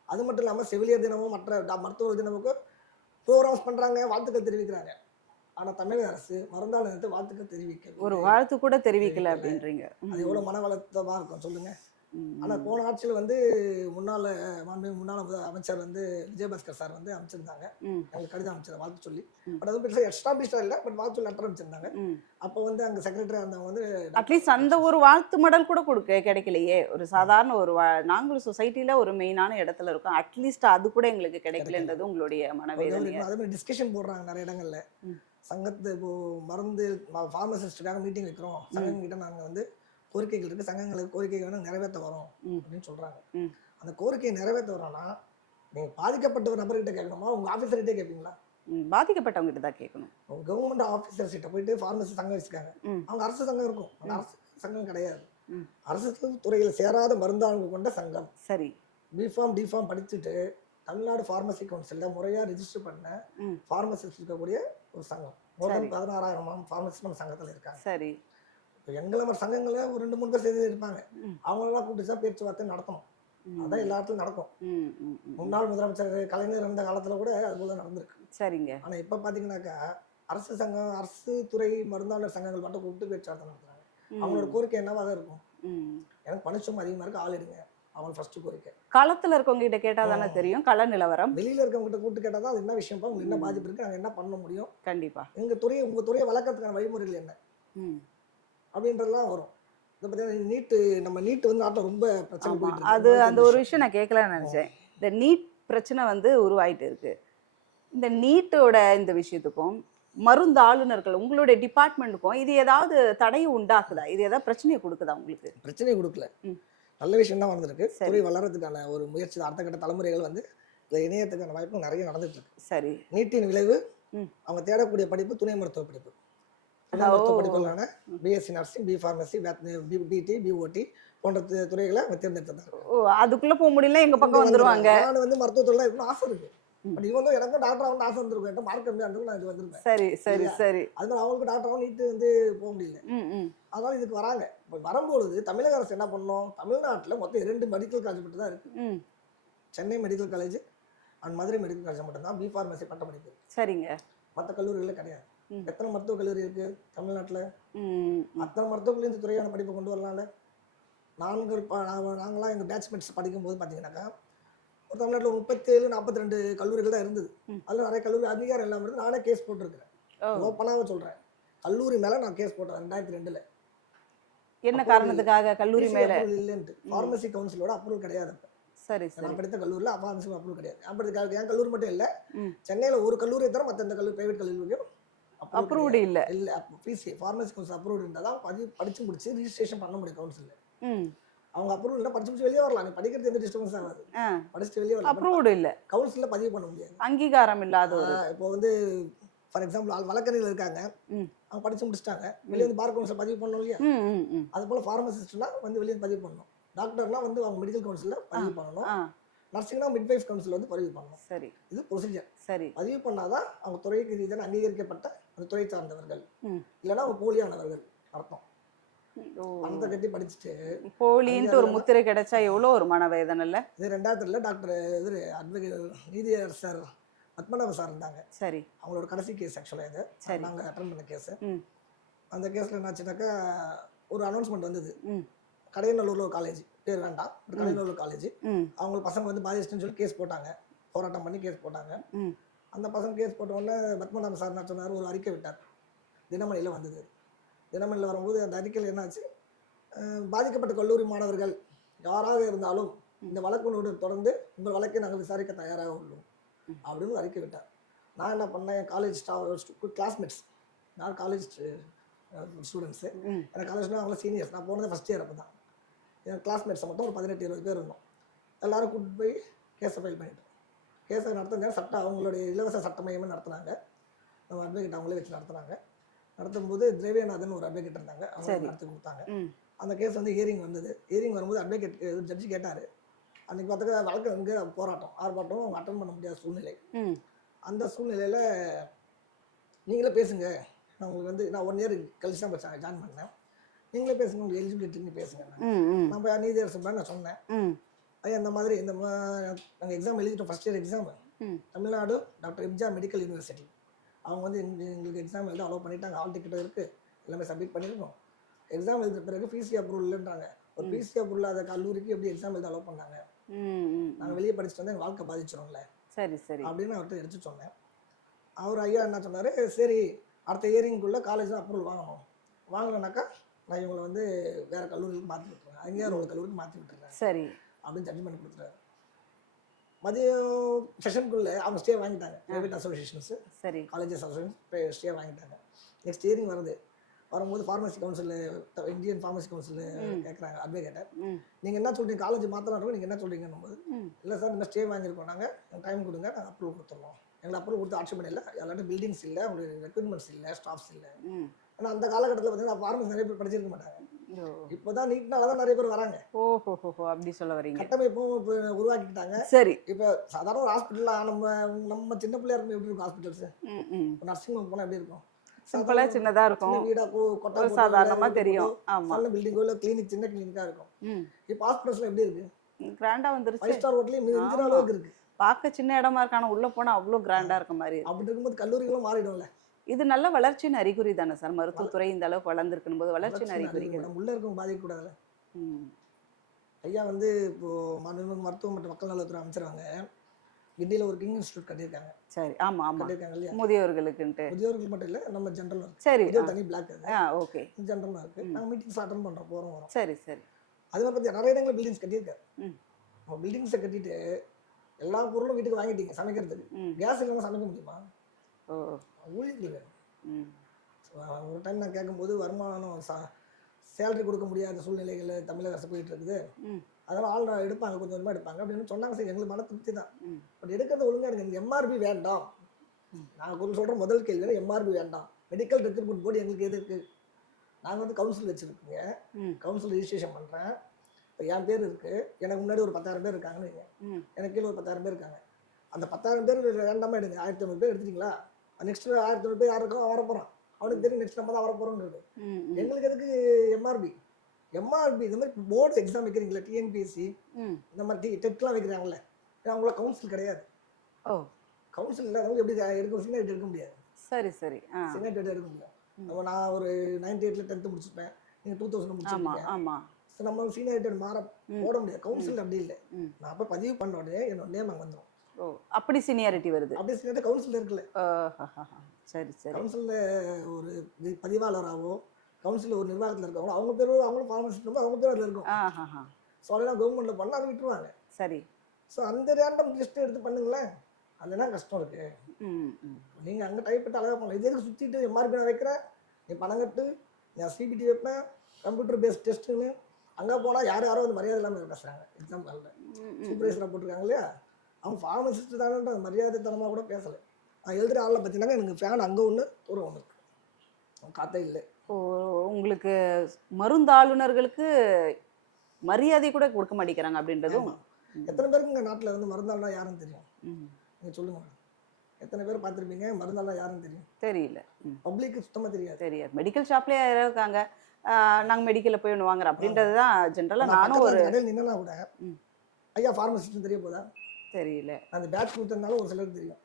அது மட்டும் இல்லாமல் செவிலியர் தினமும் மற்ற மருத்துவர் தினமுக்கு ப்ரோக்ராம்ஸ் பண்ணுறாங்க வாழ்த்துக்கள் தெரிவிக்கிறாங்க. ஆனால் தமிழக அரசு மருந்தாளர் வாழ்த்துக்கள் தெரிவிக்க ஒரு வாழ்த்து கூட தெரிவிக்கல அப்படின்றீங்க. அது எவ்வளோ மன வளர்த்தமாக இருக்கும் சொல்லுங்க. ம், ம். ஆனால் போன ஆட்சியில் வந்து முன்னாள் முன்னாள் அமைச்சர் வந்து விஜயபாஸ்கர் சார் வந்து அமைச்சிருந்தாங்க. எங்களுக்கு கடிதம் அமைச்சர் வாழ்த்து சொல்லி. பட் அது பெருசாக எஸ்டாப்ளிஷ்டாக இல்லை பட் வாழ்த்து லெட்டர் அமைச்சிருந்தாங்க. அப்போ வந்து அங்கே செக்ரட்டரி இருந்தவங்க வந்து அட்லீஸ்ட் அந்த ஒரு வாழ்த்து மடல் கூட கொடுக்க கிடைக்கலையே. ஒரு சாதாரண ஒரு நாங்களும் சொசைட்டில ஒரு மெயினான இடத்துல இருக்கோம். அட்லீஸ்ட் அது கூட எங்களுக்கு கிடைக்கலன்றது உங்களுடைய மனவேதனையா? அதே மாதிரி டிஸ்கஷன் போடுறாங்க நிறைய இடங்கள்ல. சங்கத்து இப்போ மருந்து ஃபார்மசிஸ்டுக்காக மீட்டிங் வைக்கிறோம். சங்கங்கிட்ட நாங்கள் வந்து கோரிக்கைகள் இருக்கு. சங்கங்களுக்கு கோரிக்கைகள் வேணும் நிறைவேற்ற வரோம். அப்படின்னு சொல்றாங்க. ம். அந்த கோரிக்கையை நிறைவேற்ற வரோம்னா நீங்க பாதிக்கப்பட்ட ஒரு நபர்கிட்ட கேட்கணுமா? உங்க ஆஃபீஸர்கிட்டே கேட்பீங்களா? பாதிக்கப்பட்டவங்க கிட்ட தான் கேட்கணும். கவர்மெண்ட் ஆஃபீஸர்ஸ் கிட்ட போயிட்டு ஃபார்மசி சங்கம் வச்சிருக்காங்க. ம். அவங்க அரசு சங்கம் இருக்கும். அரசு சங்கம் கிடையாது. அரசு துறையில் சேராத மருந்தாளர்கள் கொண்ட சங்கம். சரி. பிஃபார்ம் டிஃபார்ம் படிச்சுட்டு தமிழ்நாடு ஃபார்மசி கவுன்சிலில் முறையாக ரிஜிஸ்டர் பண்ண. ஃபார்மசிஸ்ட் இருக்கக்கூடிய ஒரு சங்கம். தென் பதினாறாயிரம் ஃபார்மசிஸ்ட் நம்ம சங்கத்தில் இருக்காங்க. சரி. இப்போ எங்களை மாதிரி சங்கங்களில் ஒரு ரெண்டு மூணு பேர் சேர்ந்து இருப்பாங்க. அவங்களெல்லாம் கூப்பிட்டு தான் பேச்சுவார்த்தை நடத்தணும். அதான் எல்லா இடத்துலையும் நடக்கும். முன்னாள் முதலமைச்சர் கலைஞர் இருந்த காலத்தில் கூட அது போல நடந்திருக்கு. சரிங்க. ஆனால் இப்போ பார்த்தீங்கன்னாக்கா அரசு சங்கம் அரசு துறை மருந்தாளர் சங்கங்கள் மட்டும் கூப்பிட்டு பேச்சுவார்த்தை நடத்துறாங்க. அவங்களோட கோரிக்கை என்னவாக இருக்கும். எனக்கு பணிச்சும் அதிகமாக இருக்கு ஆள் எடுங்க. அவங்க ஃபர்ஸ்ட் கோரிக்கை. களத்துல இருக்கவங்க கிட்ட கேட்டா தானே தெரியும் கள நிலவரம். வெளியில இருக்கவங்க கிட்ட கூப்பிட்டு கேட்டால் தான் என்ன விஷயம் உங்களுக்கு என்ன பாதிப்பு இருக்கு நாங்கள் என்ன பண்ண முடியும்? கண்டிப்பா. எங்க துறையை உங்க துறையை வளர்க்கறதுக்கான வழிமுறைகள் என்ன. அப்படின்றதுலாம் வரும். இதை பார்த்தீங்கன்னா நீட்டு நம்ம நீட்டு வந்து நாட்டில் ரொம்ப பிரச்சனை. அது அந்த ஒரு விஷயம். நான் கேட்கலாம்னு நினைச்சேன். இந்த நீட் பிரச்சனை வந்து உருவாயிட்டு இருக்கு. இந்த நீட்டோட இந்த விஷயத்துக்கும் மருந்து ஆளுநர்கள் உங்களுடைய டிபார்ட்மெண்ட்டுக்கும் இது ஏதாவது தடையை உண்டாக்குதா? இது ஏதாவது பிரச்சனையை கொடுக்குதா உங்களுக்கு? பிரச்சனையை கொடுக்கல. நல்ல விஷயம் தான் வந்திருக்கு. துறை வளர்றதுக்கான ஒரு முயற்சி. அடுத்த கட்ட தலைமுறைகள் வந்து இந்த இணையத்துக்கான வாய்ப்பு நிறைய நடந்துட்டு இருக்கு. சரி. நீட்டின் விளைவு. அவங்க தேடக்கூடிய படிப்பு துணை மருத்துவ படிப்பு. மருத்துவ படிப்புகளான BSc nursing B pharmacy BT BOT போன்ற துறைகளை அவங்க தேர்ந்தெடுத்ததாங்க ஓ அதுக்குள்ள போக முடியல எங்க பக்கம் வந்துருவாங்க? நான் வந்து மருத்துவத்துறையில் இருக்கணும்னு ஆசை இருக்கு. பட் வந்து எனக்கும் டாக்டர் ஆகணும்னு ஆசை இருந்திருக்கும் என்கிட்ட மார்க் கம்மியாக இருந்திருக்கும் நான் இது வந்திருப்பேன். சரி சரி? சரி. அது மாதிரி அவங்களுக்கு டாக்டர் ஆகணும் நீட்டு வந்து போக முடியல. அதனால இதுக்கு வராங்க. இப்போ வரும்பொழுது தமிழக அரசு என்ன பண்ணணும்? தமிழ்நாட்டில் மொத்தம் இரண்டு மெடிக்கல் காலேஜ் மட்டும் தான் இருக்கு Chennai medical college and Madurai medical college மட்டும்தான் பி ஃபார்மசி பட்ட படிப்பு சரிங்க. மற்ற கல்லூரிகளில் கிடையாது. எத்தனை மருத்துவக் கல்லூரி இருக்கு தமிழ்நாட்டில். அத்தனை மருத்துவக் கல்லூரி துறையான படிப்பை கொண்டு வரலாம்ல? நாங்க- நாங்களாம் எங்கள் பேட்ச்மெண்ட்ஸ் படிக்கும்போது பார்த்தீங்கன்னாக்கா ஒரு தமிழ்நாட்டில் முப்பத்தேழு நாற்பத்தி ரெண்டு கல்லூரிகள் தான் இருந்தது. அதில் நிறைய கல்லூரி அங்கீகாரம் இல்லாமல் இருந்து நானே கேஸ் போட்டிருக்கிறேன். ஓப்பனாக சொல்கிறேன் கல்லூரி மேலே நான் கேஸ் போட்டேன் ரெண்டாயிரத்தி ரெண்டில். என்ன காரணத்துக்காக கல்லூரி மேல? இல்லைன்ட்டு. ஃபார்மசி கவுன்சிலோட அப்ரூவல் கிடையாது. சரி நான் படித்த கல்லூரியில் ஃபார்மசி அப்ரூவல் கிடையாது. அப்படி என் கல்லூரி மட்டும் இல்லை. சென்னையில் ஒரு கல்லூரியை தவிர மற்ற எந்த கல்லூரி பிரைவேட் கல்லூரியும் அப்ரூவ்டு இல்ல. இல்லை. பிசி ஃபார்மசி கவுன்சில் அப்ரூவ் இருந்தால் தான் பதிவு படிச்சு முடிச்சு ரிஜிஸ்ட்ரேஷன் பண்ண முடியும் கவுன்சிலில் ம். அவங்க அப்ரூவல் இல்லை படிச்சு முடிச்சு வெளியே வரலாம். நீ படிக்கிறது எந்த டிஸ்டர்பன்ஸ் ஆகாது. ஆ. படிச்சுட்டு வெளியே வரலாம். அப்ரூவ்டு இல்ல. கவுன்சிலில் பதிவு பண்ண முடியாது. அங்கீகாரம் இல்லாத இப்போ வந்து ஃபார் எக்ஸாம்பிள் ஆள் வழக்கறிஞர்கள் இருக்காங்க. ம். அவங்க படிச்சு முடிச்சிட்டாங்க. வெளியே வந்து பார் கவுன்சில் பதிவு பண்ணணும் இல்லையா? அது போல் ஃபார்மசிஸ்ட்னா வந்து வெளியே பதிவு பண்ணணும். டாக்டர்னா வந்து அவங்க மெடிக்கல் கவுன்சிலில் பதிவு பண்ணணும். நர்சிங்னா மிட்வைஃப் கவுன்சில் வந்து பதிவு பண்ணணும். சரி. இது ப்ரொசீஜர் சரி. பதிவு பண்ணாதான் அவங்க துறைக்கு ரீதியான அங்கீகரிக்கப்பட்ட அந்த துறை சார்ந்தவர்கள். இல்லைன்னா போலியானவர்கள் அர்த்தம். பணத்தை கட்டி படிச்சுட்டு போலின்ட்டு ஒரு முத்திரை கிடைச்சா எவ்வளோ ஒரு மனவேதனை இல்ல? இது ரெண்டாயிரத்துல டாக்டர் இது அட்வொகேட் நீதியரசர் சார் பத்மநாப சார் இருந்தாங்க. சரி. அவங்களோட கடைசி கேஸ் ஆக்சுவலாக இது. சரி. நாங்கள் அட்டன் பண்ண கேஸ் அந்த கேஸில் என்னாச்சுனாக்கா ஒரு அனௌன்ஸ்மெண்ட் வந்தது. கடையநல்லூர்ல ஒரு காலேஜ் பேர் வேண்டாம். கடையநல்லூர் காலேஜ் அவங்க பசங்க வந்து பாதிச்சுன்னு சொல்லி கேஸ் போட்டாங்க. போராட்டம் பண்ணி கேஸ் போட்டாங்க. அந்த பசங்க கேஸ் போட்ட உடனே பத்மநாப சார் சொன்னார்? ஒரு அறிக்கை விட்டார். தினமணியில் வந்தது. தினமணியில் வரும்போது அந்த அறிக்கையில் என்னாச்சு? பாதிக்கப்பட்ட கல்லூரி மாணவர்கள் யாராக இருந்தாலும் இந்த வழக்கு தொடர்ந்து உங்கள் வழக்கை நாங்கள் விசாரிக்க தயாராக உள்ளோம் அப்படின்னு அறிக்கை விட்டார். நான் என்ன பண்ணேன்? காலேஜ் ஸ்டாஃப் கிளாஸ்மேட்ஸ் நான் காலேஜ் ஸ்டூடெண்ட்ஸு எனக்கு காலேஜ்னா அவங்க சீனியர்ஸ் நான் போனது ஃபஸ்ட் இயர் அப்போ தான் என் கிளாஸ்மேட்ஸை மட்டும் ஒரு பதினெட்டு இருபது பேர் இருந்தோம். எல்லாரும் கூட்டிட்டு போய் கேஸை ஃபைல் பண்ணிட்டோம். கேஸை நடத்துங்க. சட்டம் அவங்களுடைய இலவச சட்ட மையமே நடத்துனாங்க. நம்ம அட்வொகேட் அவங்களே வச்சு நடத்துனாங்க. நடத்தும்போது திரவியநாதன் ஒரு அட்வொகேட் இருந்தாங்க. அவங்க. நடத்தி கொடுத்தாங்க. அந்த கேஸ் வந்து ஹியரிங் வந்தது. ஹியரிங் வரும்போது அட்வொகேட் ஜட்ஜி கேட்டார். அன்றைக்கி பார்த்துக்க வழக்கு அங்கே போராட்டம். ஆர்ப்பாட்டம் அவங்க அட்டன் பண்ண முடியாத சூழ்நிலை. அந்த சூழ்நிலையில் நீங்களே பேசுங்க. நான் உங்களுக்கு வந்து நான் ஒன் இயர் கழிச்சு தான் ஜாயின் பண்ணேன். நீங்களே பேசுங்க. உங்களுக்கு எலிஜிபிலிட்டின்னு பேசுங்க. நம்ம நீதியரசு நான் சொன்னேன். ஐயா இந்த மாதிரி இந்த நாங்கள் எக்ஸாம் எழுதிட்டோம் first year exam Tamil Nadu doctor MGR medical university அவங்க வந்து எங்க- எங்களுக்கு எக்ஸாம் எழுத அலோவ் பண்ணிட்டாங்க. ஆல் டிக்கெட் இருக்குது எல்லாமே சப்மிட் பண்ணியிருக்கோம் எக்ஸாம் எழுதின பிறகு பிசி அப்ரூவல் இல்லைன்றாங்க. ஒரு பிசி அப்ரூவல் இல்லாத கல்லூரிக்கு எப்படி எக்ஸாம் எழுத அலோவ் பண்ணாங்க? நாங்கள் வெளியே படிச்சுட்டு வந்து எங்கள் வாழ்க்கை பாதிச்சிடும்ல சரி சரி. அப்படின்னு அவர்கிட்ட எடுத்து சொன்னேன். அவர் ஐயா என்ன சொன்னார்? சரி அடுத்த இயரிங்குள்ளே காலேஜ் அப்ரூவல் வாங்கணும். வாங்கலைனாக்கா நான் இவங்களை வந்து வேற கல்லூரிக்கு மாற்றி விட்டுறேன் அங்கேயார் ஒரு கல்லூரிக்கு மாற்றி விட்டுறேன் சரி. அப்படின்னு ஜட்ஜ்மெண்ட் கொடுத்துட்டாரு. மதியம் செஷனுக்குள்ளே அவங்க ஸ்டே வாங்கிட்டாங்க. பிரைவேட் அசோசியேஷன்ஸு சரி. காலேஜஸ் அசோசியேஷன் ஸ்டே வாங்கிட்டாங்க. நெக்ஸ்ட் இயரிங் வருது. வரும்போது pharmacy council Indian pharmacy council கேட்குறாங்க அட்வொகேட்டை ம். நீங்கள் என்ன சொல்றீங்க காலேஜ் மாற்றலாம் நீங்கள் என்ன சொல்கிறீங்கன்னும் போது இல்லை சார் இந்த ஸ்டே வாங்கியிருக்கோம் நாங்கள் டைம் கொடுங்க நாங்கள் அப்ரூவ் கொடுத்துருவோம் எங்களை அப்ரூவ் கொடுத்து ஆட்சி இல்லை எல்லாத்தையும் பில்டிங்ஸ் இல்லை உங்களுக்கு ரெக்ரூட்மெண்ட்ஸ் இல்லை ஸ்டாஃப்ஸ் இல்லை. ஆனால் அந்த காலகட்டத்தில் பார்த்தீங்கன்னா ஃபார்மசி நிறைய பேர் படிச்சிருக்க மாட்டாங்க. ஓ. இப்போ தான் நீட்னால தான் நிறைய பேர் வராங்க. ஓஹோ அப்படி சொல்ல வரீங்க. கட்டமைப்பும் இப்போ உருவாக்கிக்கிட்டாங்க. சரி. இப்போ சாதாரண ஒரு ஹாஸ்பிட்டலில் நம்ம நம்ம சின்ன பிள்ளையா இருக்கும் எப்படி இருக்கும் ஹாஸ்பிட்டல்ஸ் நர்சிங் ஹோம் போனால் எப்படி இருக்கும்? சிம்பிளா சின்னதா இருக்கும். வீடா கொட்டை சாதாரணமா தெரியும். ஆமா. நல்ல பில்டிங்கோ இல்லை கிளினிக் சின்ன கிளினிக்காக இருக்கும். இப்போ ஹாஸ்பிட்டல்ஸ்ல எப்படி இருக்கு? கிராண்டா வந்துருச்சு. ஃபைவ் ஸ்டார் ஹோட்டலையும் மிஞ்சிற ஆமா. அளவுக்கு இருக்கு. பார்க்க சின்ன இடமா இருக்கு ஆனா உள்ள போனா அவ்வளோ கிராண்டா இருக்க மாதிரி அப்படி இருக்கும்போது கல்லூரிகளும் மாறிடும்ல. இது நல்ல வளர்ச்சியின் அறிகுறி தானே சார்? மருத்துவத்துறை இந்த அளவுக்கு வளர்ந்துருக்கும் போது வளர்ச்சியின் வளர்ச்சி அறிகுறி உள்ள இருக்கவங்க பாதிக்கக்கூடாதுல்ல ஐயா வந்து இப்போ மருத்துவம் மற்றும் மக்கள் நலத்துறை அமைச்சராங்க. கிண்டியில் ஒரு கிங் இன்ஸ்டியூட் கட்டியிருக்காங்க. சரி ஆமா ஆமா. கட்டியிருக்காங்க இல்லையா? முதியோர்களுக்குன்ட்டு. முதியோர்கள் மட்டும் இல்லை நம்ம ஜென்ரல் இருக்கு சரி முதியோர் தனி பிளாக் ஆ ஓகே. ஜென்ரலாக இருக்கு நாங்கள் மீட்டிங்ஸ் அட்டன் பண்ணுறோம் போகிறோம் வரோம். சரி சரி. அது மாதிரி பற்றி நிறைய இடங்களில் பில்டிங்ஸ் கட்டியிருக்காரு. நம்ம பில்டிங்ஸை கட்டிட்டு எல்லா பொருளும் வீட்டுக்கு வாங்கிட்டீங்க சமைக்கிறதுக்கு. கேஸ் இல்லாமல் சமைக்க முடியுமா? ஊழியர்கள் ஒரு டைம் நான் கேட்கும்போது வருமானம் சா சேலரி கொடுக்க முடியாத சூழ்நிலைகள் தமிழக அரசு போயிட்டு இருக்குது அதெல்லாம் ஆள் எடுப்பாங்க கொஞ்சம் கொஞ்சமாக எடுப்பாங்க. அப்படின்னு சொன்னாங்க சரி எங்களுக்கு மன திருப்தி தான். பட் எடுக்கிறது ஒழுங்கா எனக்கு எம்ஆர்பி வேண்டாம். நான் கொஞ்சம் சொல்கிற முதல் கேள்வி எம்ஆர்பி வேண்டாம். மெடிக்கல் ரெக்ரூட்மெண்ட் போர்டு எங்களுக்கு எதுக்கு நாங்கள் வந்து கவுன்சில் வச்சுருக்கோங்க. கவுன்சில் ரிஜிஸ்ட்ரேஷன் பண்ணுறேன் இப்போ என் பேர் இருக்குது எனக்கு முன்னாடி ஒரு பத்தாயிரம் பேர் இருக்காங்கன்னு வைங்க. எனக்கு கீழே ஒரு பத்தாயிரம் பேர் இருக்காங்க. அந்த பத்தாயிரம் பேர் வேண்டாமா எடுங்க? ஆயிரத்தி ஐநூறு பேர் எடுத்துட்டீங்களா? நெக்ஸ்ட் ஆயிரத்தி ஐநூறு பேர் யார் இருக்கோ வர போகிறான் அவனுக்கு தெரியும் நெக்ஸ்ட் நம்ம தான் வர போகிறோங்கிறது ம் ம். எங்களுக்கு எதுக்கு எம்ஆர்பி எம்ஆர்பி இந்த மாதிரி போர்டு எக்ஸாம் வைக்கிறீங்களா டிஎன்பிஎஸ்சி இந்த மாதிரி டி டெட்லாம் வைக்கிறாங்களே ஏன்னா அவங்கள கவுன்சில் கிடையாது. ஓ. கவுன்சில் இல்லாதவங்க எப்படி எடுக்க சீனியர் எடுக்க முடியாது. சரி சரி. சீனியர் எடுக்க முடியாது நம்ம நான் ஒரு நைன்டி எயிட்டில் டென்த்து முடிச்சிருப்பேன். நீங்கள் டூ தௌசண்ட் ஆமா முடிச்சிருக்கீங்க. ஆமா ஸோ நம்ம சீனியர் மாற போட முடியாது. கவுன்சில் அப்படி இல்லை. நான் அப்போ பதிவு பண்ண உடனே என்னோட நேம் அங்கே வந்துடும் ஓ அப்படி சீனியாரிட்டி வருது. அப்படியே சீனியர் கவுன்சில் இருக்குல்ல. சரி சரி. கவுன்சிலில் ஒரு இது பதிவாளராகவோ கவுன்சில் ஒரு நிர்வாகத்தில் இருக்கவங்க அவங்க பேர் அவங்களும் ஃபார்மசிஸ்ட் ரொம்ப அவங்க பேர் அதில் இருக்கும் ஸோ அதெல்லாம் கவர்மெண்ட்டில் பண்ணால் அதை விட்டுருவாங்க. சரி. ஸோ அந்த ரேண்டம் லிஸ்ட் எடுத்து பண்ணுங்களேன். அதுதான் கஷ்டம் ம் நீங்கள் அங்கே டைப் பண்ணி அழகாக பண்ணலாம். இதே சுற்றிட்டு எம்ஆர்பி நான் வைக்கிறேன் நீ பணம் கட்டு நான் சிபிடி வைப்பேன் கம்ப்யூட்டர் பேஸ்ட் டெஸ்ட்டுன்னு அங்கே போனால் யார் யாரோ வந்து மரியாதை இல்லாமல் பேசுகிறாங்க எக்ஸாம்பிள் ம், ம். சூப்பர்வைசராக போட்டிருக்காங்க இல்லையா? அவன் ஃபார்மசிஸ்ட் தானே மரியாதை தனமாக கூட பேசலை. நான் எழுதுகிற ஆளில் பார்த்தீங்கன்னா எனக்கு ஃபேன் அங்கே ஒன்று தூரம் ஒன்று அவன் காத்தே இல்லை. ஓ உங்களுக்கு மருந்தாளுநர்களுக்கு மரியாதை கூட கொடுக்க மாட்டேங்கிறாங்க அப்படின்றதும் எத்தனை பேருக்கு இங்கே நாட்டில் வந்து மருந்தாள்னா யாருன்னு தெரியும்? நீங்கள் சொல்லுங்க எத்தனை பேர் பார்த்துருப்பீங்க? மருந்தாள்னா யாருன்னு தெரியும்? தெரியல. பப்ளிக்கு சுத்தமாக தெரியாது. தெரியாது. மெடிக்கல் ஷாப்லயே இருக்காங்க. ஆஹ், நாங்க மெடிக்கல்ல போய் ஒன்று வாங்குறோம். அப்படின்றது தான் ஜென்ரலா நான் நானும் ஒரு நின்னா கூட. ஐயா ஃபார்மசிஸ்ட்னு தெரிய போதா? தெரியல. அந்த பேட்ச் கொடுத்ததுனால ஒரு சிலருக்கு தெரியும்.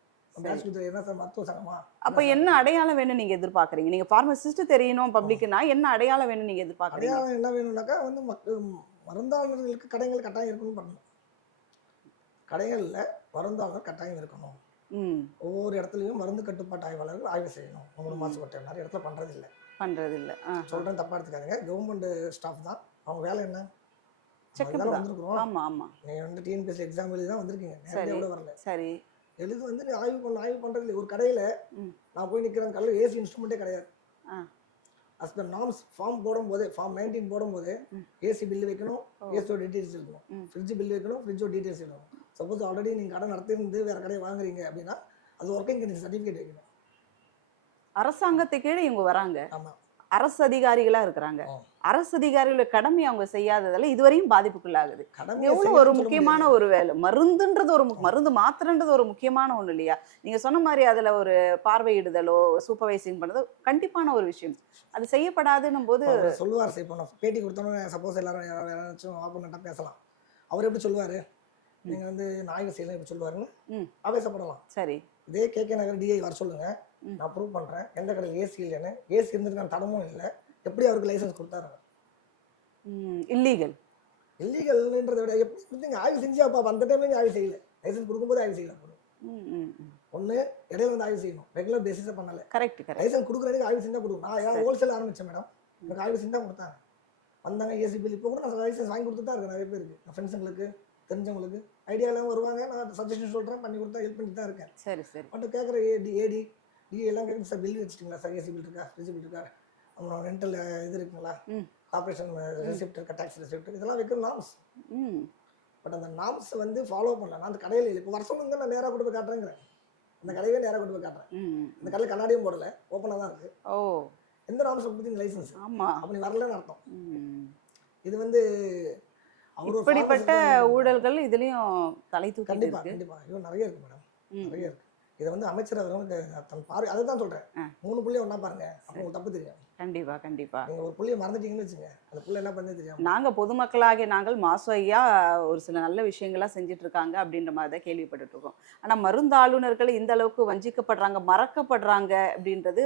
அப்ப என்ன அடையாளம் வேணும் நீங்க எதிர்பார்க்கறீங்க? நீங்க பார்மசிஸ்ட் தெரியணும் பப்ளிக்னா என்ன அடையாளம் வேணும் நீங்க எதிர்பார்க்கறீங்க? அடையாளம் என்ன வேணும்னாக்கா வந்து மருந்தாளர்களுக்கு கடைகள் கட்டாயம் இருக்கணும் பண்ணணும். கடைகளில் மருந்தாளர் கட்டாயம் இருக்கணும். ம். ஒவ்வொரு இடத்துலையும் மருந்து கட்டுப்பாட்டு ஆய்வாளர்கள் ஆய்வு செய்யணும். மூணு மாசுபட்ட நிறைய இடத்துல பண்ணுறது இல்லை பண்றது இல்ல ஆ, சொல்கிறேன் தப்பாக எடுத்துக்காதீங்க. கவர்மெண்ட் ஸ்டாஃப் தான். அவங்க வேலை என்ன? Check தான் தான். வந்திருக்கிறோம் ஆமா ஆமா. நீங்கள் வந்து டிஎன்பிஎஸ்சி எக்ஸாம் எழுதி தான் வந்திருக்கீங்க. நேரடியாக கூட வரல. சரி. எழுது வந்து ஆய்வு பண்ண ஆய்வு பண்ணுறது ஒரு கடையில். நான் போய் நிற்கிறேன் கல்ல ஏசி இன்ஸ்ட்ருமெண்ட்டே கிடையாது. அஸ் பர் நார்ம்ஸ் ஃபார்ம் போடும்போது ஃபார்ம் நைன்டீன் போடும்போது ம். ஏசி பில்லு வைக்கணும் ஏசியோட டீட்டெயில்ஸ் இருக்கணும். ஃப்ரிட்ஜ் பில் வைக்கணும் ஃப்ரிட்ஜோட டீட்டெயில்ஸ் இருக்கணும். சப்போஸ் ஆல்ரெடி நீங்கள் கடை நடத்திருந்து வேறு கடையை வாங்குறீங்க அப்படின்னா அது ஒர்க்கிங் சர்டிஃபிகேட் வைக்கணும். அரசாங்கத்தை கீழே இவங்க வராங்க. ஆமாம் அரசு அதிகாரிகளா இருக்கிறாங்க. அரசு அதிகாரிகளோட கடமை அவங்க செய்யாததால இதுவரையும் பாதிப்புக்குள்ளாகுது. கடமை எவ்வளவு ஒரு முக்கியமான ஒரு வேலை. மருந்துன்றது ஒரு மருந்து மாத்திரன்றது ஒரு முக்கியமான ஒண்ணு இல்லையா? நீங்க சொன்ன மாதிரி அதுல ஒரு பார்வையிடுதலோ சூப்பர்வைசிங் பண்ணதோ கண்டிப்பான ஒரு விஷயம். அது செய்யப்படாதுன்னும் போது சொல்லுவார் இப்போ நான் பேட்டி கொடுத்தோன்னே சப்போஸ் எல்லாரும் யாராச்சும் ஆப்போனண்ட்டாக பேசலாம். அவர் எப்படி சொல்லுவார்? நீங்கள் வந்து ஆய்வு செய்யலாம் எப்படி சொல்லுவாருன்னு. ஆவேசப்படலாம். சரி. இதே கேகே நகர் டிஐ வர சொல்லுங்க. நான் ப்ரூவ் பண்ணுறேன் எந்த கடையில் ஏசி இல்லைன்னு. ஏசி இருந்ததுக்கான தடமும் இல்லை. எப்படி அவருக்கு லைசன்ஸ் கொடுத்தாரு? இல்லீகல் இல்லீகல்ன்றதை விட எப்படி கொடுத்தீங்க? ஆய்வு செஞ்சு அப்போ அந்த டைம்ல நீங்க ஆய்வு செய்யல. லைசன்ஸ் கொடுக்கும்போது ஆய்வு செய்யல ஒன்று இடையில வந்து ஆய்வு செய்யணும். ரெகுலர் பேசிஸை பண்ணல. கரெக்ட் லைசன்ஸ் கொடுக்குறதுக்கு ஆய்வு செஞ்சா கொடுக்கும் நான் ஏன் ஹோல்சேல் ஆரம்பிச்சேன் மேடம் எனக்கு ஆய்வு செஞ்சா கொடுத்தாங்க. வந்தாங்க ஏசி பில் இப்போ கூட நான் லைசன்ஸ் வாங்கி கொடுத்துட்டு தான் இருக்கேன் நிறைய பேருக்கு. என் ஃப்ரெண்ட்ஸுங்களுக்கு தெரிஞ்சவங்களுக்கு. ஐடியா எல்லாம் வருவாங்க. நான் சஜஷன் சொல்கிறேன் பண்ணி கொடுத்தா ஹெல்ப் பண்ணிட்டு தான் இருக்கேன். சரி சரி. மட்டும் கேட்குற ஏடி ஏடி டிஏ எல்லாம் கேட்குது சார் பில் வச்சிட்டிங்களா? சார் ஏசி பில் இருக்கா? ஃப்ரிட்ஜ் பில் இருக்கா? அப்புறம் ரெண்டல் இது இருக்குங்களா? ம். கார்பரேஷன் ரெசிப்ட் இருக்கா? டேக்ஸ் ரெசிப்ட் இதெல்லாம் வைக்கிற நாம்ஸ். ம். பட் அந்த நாம்ஸ் வந்து ஃபாலோ பண்ணல. நான் அந்த கடையில் இப்போ வருஷம் வந்து நான் நேராக கொண்டு போய் காட்டுறேங்கிறேன். அந்த கடையவே நேராக கொண்டு போய் காட்டுறேன். அந்த கடையில் கண்ணாடியும் போடல. ஓப்பனாக தான் இருக்குது ஓ. எந்த நாம்ஸ் கொடுத்தீங்க லைசன்ஸ் ஆமா. அப்போ நீ வரலன்னு அர்த்தம். ம். இது வந்து இப்படிப்பட்ட ஊழல்கள் இதுலயும் தலை தூக்கிட்டு கண்டிப்பா இருக்கு. கண்டிப்பா. நிறைய இருக்கு மேடம். நிறைய இருக்கு. இதை வந்து அமைச்சர் வந்து தன் பார்வை அதை தான் சொல்றேன் ஆ. மூணு புள்ளியை ஒன்றா பாருங்க. அப்போ உங்களுக்கு தப்பு தெரியும். கண்டிப்பா கண்டிப்பா. நீங்க ஒரு புள்ளியை மறந்துட்டீங்கன்னு வச்சுங்க. அந்த புள்ளி என்ன பண்ணி தெரியும் நாங்க பொதுமக்களாகிய நாங்கள் மாசு ஐயா ஒரு சில நல்ல விஷயங்கள்லாம் செஞ்சுட்டு இருக்காங்க அப்படின்ற மாதிரி தான் கேள்விப்பட்டுட்டு இருக்கோம் ஆனா மருந்தாளுநர்கள் இந்த அளவுக்கு வஞ்சிக்கப்படுறாங்க மறக்கப்படுறாங்க அப்படின்றது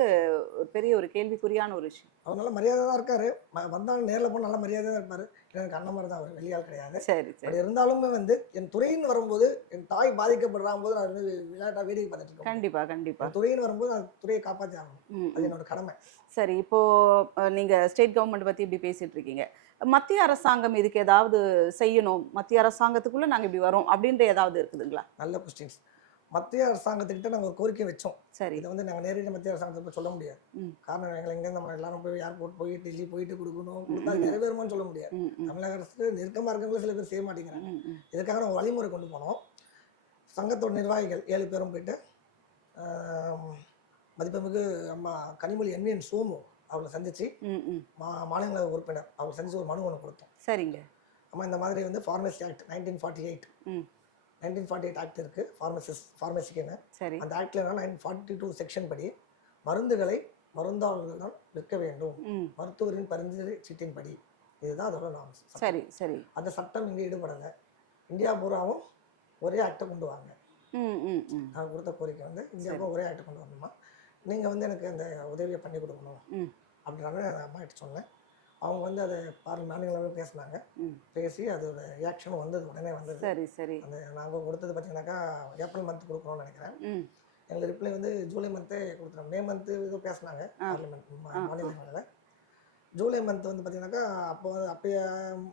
ஒரு பெரிய ஒரு கேள்விக்குறியான ஒரு விஷயம். அவர் நல்ல மரியாதை தான் இருக்காரு. வந்தாலும் நேரில் போனால் நல்ல மரியாதை தான் இருப்பாரு. எனக்கு அண்ணன் மாதிரி தான் அவர் வெளியால் கிடையாது. சரி சரி. இருந்தாலுமே வந்து என் துறைன்னு வரும்போது என் தாய் பாதிக்கப்படுறான் போது நான் வந்து விளையாட்டா வேடிக்கை பார்த்துட்டு இருக்கேன் கண்டிப்பா கண்டிப்பா. என் துறைன்னு வரும்போது நான் துறையை காப்பாற்றி ஆகணும் அது. என்னோட கடமை. சரி இப்போ அஹ், நீங்க ஸ்டேட் கவர்மெண்ட் பத்தி இப்படி பேசிட்டு இருக்கீங்க மத்திய அரசாங்கம் இதுக்கு ஏதாவது செய்யணும் மத்திய அரசாங்கத்துக்குள்ள நாங்க இப்படி வரோம் அப்படின்ற ஏதாவது இருக்குதுங்களா? நல்ல கொஸ்டின்ஸ் மத்திய அரசாங்கத்துக்கிட்ட நாங்கள் ஒரு கோரிக்கை வச்சோம். சரி. இதை வந்து நாங்கள் நேரடியாக மத்திய அரசாங்கத்தை சொல்ல முடியாது. காரணம் எங்களை எங்கே நம்ம எல்லாரும் போய் ஏர்போர்ட் போய் டெல்லி போயிட்டு கொடுக்கணும். கொடுத்தா நிறைவேறுமான்னு சொல்ல முடியாது. தமிழக அரசு நெருக்கமாக இருக்கவங்க சில பேர் செய்ய மாட்டேங்கிறாங்க. இதுக்காக நம்ம வழிமுறை கொண்டு போனோம். சங்கத்தோட நிர்வாகிகள் ஏழு பேரும் போயிட்டு மதிப்புமிகு அம்மா கனிமொழி என்விஎன் சோமு அவளை சந்திச்சு ம், ம். மா மாநில உறுப்பினர். அவளை சந்திச்சு ஒரு மனு ஒன்று கொடுத்தோம். சரிங்க. அம்மா இந்த மாதிரி வந்து pharmacy act nineteen forty eight nineteen forty eight act இருக்குது ஃபார்மசிஸ் ஃபார்மசிக்குன்னு சரி. அந்த ஆக்டில் நைன் ஃபார்ட்டி டூ செக்ஷன் படி மருந்துகளை மருந்தாளர்கள் தான் விற்க வேண்டும். மருத்துவரின் பரிந்துரை சீட்டின்படி இதுதான் அதோட நாம்ஸ் சரி சரி. அந்த சட்டம் இங்கே ஈடுபடலை. இந்தியா பூராவும் ஒரே ஆக்டை கொண்டு வாங்க. நான் கொடுத்த கோரிக்கை வந்து இந்தியாவுக்கு ஒரே ஆக்டை கொண்டு வரணுமா? நீங்கள் வந்து எனக்கு அந்த உதவியை பண்ணி கொடுக்கணும் ம். அப்படின்றாங்க நான் அம்மா கிட்ட சொன்னேன் அவங்க வந்து அதை பார்ல மாநிலங்களவை பேசினாங்க. பேசி அதோட ரியாக்ஷன் வந்தது உடனே வந்தது சரி சரி அந்த நாங்கள் கொடுத்தது பார்த்தீங்கன்னாக்கா ஏப்ரல் மந்த் கொடுக்கணும்னு நினைக்கிறேன் ம் எங்களுக்கு ரிப்ளை வந்து ஜூலை மந்த்தே கொடுத்துருவோம் மே மந்த்து ஏதோ பேசினாங்க. பார்லிமெண்ட். மாநிலங்களில் ஜூலை மந்த் வந்து பார்த்தீங்கன்னாக்கா அப்போ வந்து அப்பய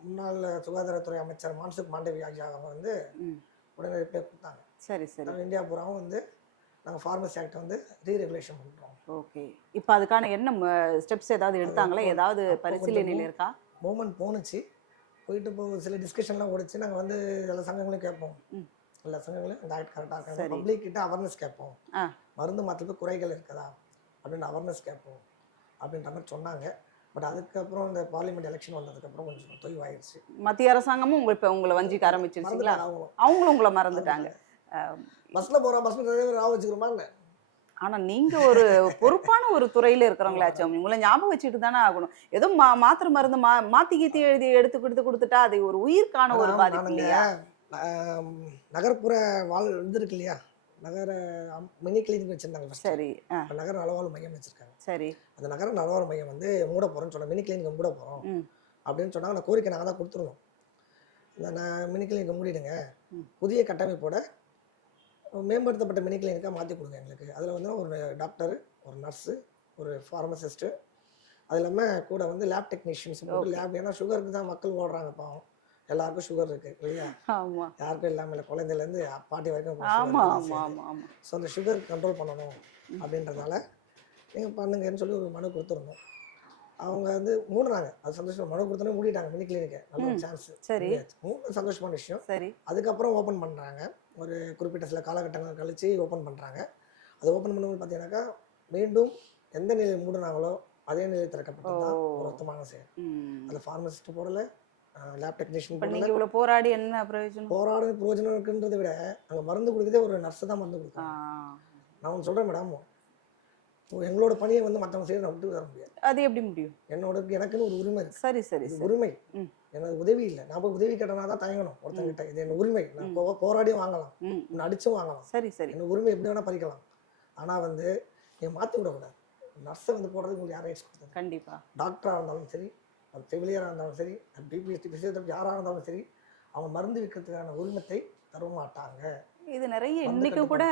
முன்னாள் சுகாதாரத்துறை அமைச்சர் மான்சுக் மாண்டவி ஆகிய அவங்க வந்து. உடனே ரிப்ளை கொடுத்தாங்க சரி சரி இந்தியா பூராவும் வந்து நாங்கள் ஃபார்மசி ஆக்ட் வந்து ரீரெகுலேஷன் பண்ணுறோம் ஓகே இப்போ அதுக்கான என்ன ஸ்டெப்ஸ் ஏதாவது எடுத்தாங்களா? ஏதாவது பரிசீலனையில் இருக்கா? மூமெண்ட் போணுச்சு. போயிட்டு இப்போ சில டிஸ்கஷன்லாம் ஓடிச்சு. நாங்கள் வந்து எல்லா சங்கங்களையும் கேட்போம். ம். எல்லா சங்கங்களையும் இந்த ஆக்ட் கரெக்டாக இருக்காங்க. பப்ளிக் கிட்ட அவேர்னஸ் கேட்போம். மருந்து மாற்றத்துக்கு குறைகள் இருக்குதா? அப்படின்னு அவேர்னஸ் கேட்போம். அப்படின்ற மாதிரி சொன்னாங்க. பட் அதுக்கப்புறம் இந்த பார்லிமெண்ட் எலெக்ஷன் வந்ததுக்கப்புறம் கொஞ்சம் தொய்வாயிருச்சு. மத்திய அரசாங்கமும் உங்க இப்போ உங்களை வஞ்சிக்க ஆரம்பிச்சிருச்சுங்களா? அவங்களும் உங்களை மறந்துட்டாங்க. பஸ்ஸில் போகிறோம் பஸ்ஸில் டிரைவர் ஆக வச்சுக்கிறோமா ஆனா நீங்க ஒரு பொறுப்பான ஒரு துறையில இருக்கிறவங்களாச்சும் உங்களை ஞாபகம் வச்சுட்டு தானே ஆகணும். ஏதோ மா மாத்திரை மருந்து மா மாத்தி கீத்தி எழுதி எடுத்து கொடுத்து கொடுத்துட்டா அது ஒரு உயிர்க்கான ஒரு பாதிப்பு இல்லையா? நகர்ப்புற வாழ் இது இருக்கு இல்லையா? நகர மினி கிளினிக் வச்சிருந்தாங்க. சரி நகர நலவாழ்வு மையம் வச்சிருக்காங்க. சரி. அந்த நகர நலவாழ்வு மையம் வந்து மூட போகிறோம்னு சொன்னாங்க. மினி கிளினிக் மூட போகிறோம் ம். அப்படின்னு சொன்னாங்க. அந்த கோரிக்கை நாங்கள் தான் கொடுத்துருந்தோம். இந்த நான் மினி கிளினிக் மூடிடுங்க. புதிய கட்டமைப்போட மேம்படுத்தப்பட்ட மினி கிளினிக்காக மாற்றி கொடுங்க எங்களுக்கு. அதில் வந்து ஒரு டாக்டர் ஒரு நர்ஸு ஒரு ஃபார்மசிஸ்ட்டு அது இல்லாமல் கூட வந்து லேப் டெக்னீஷியன்ஸ். லேப் ஏன்னா சுகருக்கு தான் மக்கள் ஓடுறாங்க பாவம். எல்லாருக்கும் சுகர் இருக்குது இல்லையா? யாருக்கும் இல்லாமல் இல்லை குழந்தையிலேருந்து பாட்டி வரைக்கும் ஸோ அந்த சுகர் கண்ட்ரோல் பண்ணணும் அப்படின்றதால நீங்கள் பண்ணுங்கன்னு சொல்லி ஒரு மனு கொடுத்துருந்தோம் அவங்க வந்து மூடுறாங்க. அது சந்தோஷம் மனு கொடுத்தோன்னே மூடிட்டாங்க மினி கிளினிக்கை. நல்ல. சான்ஸ் சரி. மூணு சந்தோஷமான விஷயம். சரி. அதுக்கப்புறம் ஓப்பன் பண்ணுறாங்க ஒரு குறிப்பிட்ட சில காலகட்டங்கள் கழித்து ஓப்பன் பண்ணுறாங்க அது ஓப்பன் பண்ணும்போது பார்த்தீங்கன்னாக்கா மீண்டும் எந்த நிலையில் மூடினாங்களோ அதே நிலையில். ஒரு ஒத்தமான செயல். அதில் ஃபார்மசிஸ்ட் போடல லேப் டெக்னீஷியன் இவ்வளவு போராடி என்ன பிரயோஜனம்? போராட பிரயோஜனம் இருக்குன்றதை விட அங்கே மருந்து கொடுக்குறதே ஒரு நர்ஸு தான் மருந்து கொடுத்தாங்க நான் ஒன்று சொல்கிறேன் மேடம் எங்களோட பணியை வந்து மற்றவங்க செய்ய நான் விட்டு தர முடியாது. அது எப்படி முடியும்? என்னோட எனக்குன்னு ஒரு உரிமை இருக்கு. சரி சரி உரிமை. எனக்கு உதவி இல்லை. நான் போய் உதவி கேட்டனா தான் தயங்கணும் ஒருத்தங்கிட்ட. இது என் உரிமை. நான் போராடியும் வாங்கலாம். உன்னை அடிச்சும் வாங்கலாம். சரி சரி. என் உரிமை எப்படி வேணால் பறிக்கலாம். ஆனால் வந்து நீ மாற்றி விடக்கூடாது. நர்ஸை வந்து போடுறதுக்கு உங்களுக்கு யார் ரைட்ஸ் கொடுத்தது கண்டிப்பா. டாக்டராக இருந்தாலும் சரி அது செவிலியராக இருந்தாலும் சரி பிபிஎஸ்டி பிசியோதெரபி யாராக இருந்தாலும் சரி அவங்க மருந்து விற்கிறதுக்கான உரிமத்தை தர மாட்டாங்க இது நிறைய இன்னைக்கு கூட.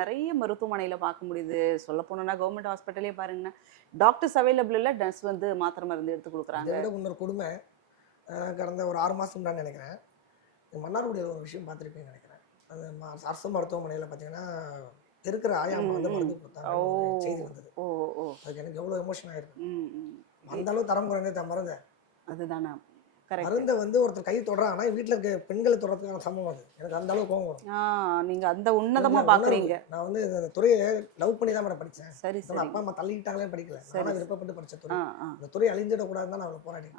நிறைய மருத்துவமனையில பார்க்க முடியுது. சொல்ல போனோம்னா கவர்மெண்ட் ஹாஸ்பிட்டலே பாருங்கன்னா டாக்டர்ஸ் அவைலபிள் இல்ல நர்ஸ் வந்து மாத்திரை மருந்து எடுத்து கொடுக்குறாங்க. விட இன்னொரு கொடுமை கடந்த ஒரு ஆறு மாதம் தான் நினைக்கிறேன். மன்னார்குடியில் ஒரு விஷயம் பார்த்துருப்பீங்கன்னு நினைக்கிறேன். அது அரசு மருத்துவமனையில் பார்த்தீங்கன்னா இருக்கிற ஆயாமா வந்து மருந்து. கொடுத்தாங்க. செய்தி வந்தது. ஓ ஓ. அதுக்கு எனக்கு எவ்வளோ எமோஷன் ஆயிருக்கு. அந்த அளவு தரம் குறைந்தது மருந்தை? அதுதானா? மருந்தை வந்து ஒருத்தர் கை தொடுறாங்கன்னா வீட்டில் இருக்க பெண்களை தொடுறதுக்கான சமம் அது. எனக்கு அந்த அளவு கோவம் வரும். ஆ நீங்க அந்த உன்னதமா உணர்வு. பாக்குறீங்க. நான் வந்து இந்த துறையை லவ் பண்ணி தான் மேடம் படித்தேன் சரி சரி. அப்பா அம்மா தள்ளிக்கிட்டாங்களே படிக்கல. நான் விருப்பப்பட்டு படிச்ச துறை. இந்த துறை அழிஞ்சிடக்கூடாதுன்னு தான் நான் போராடி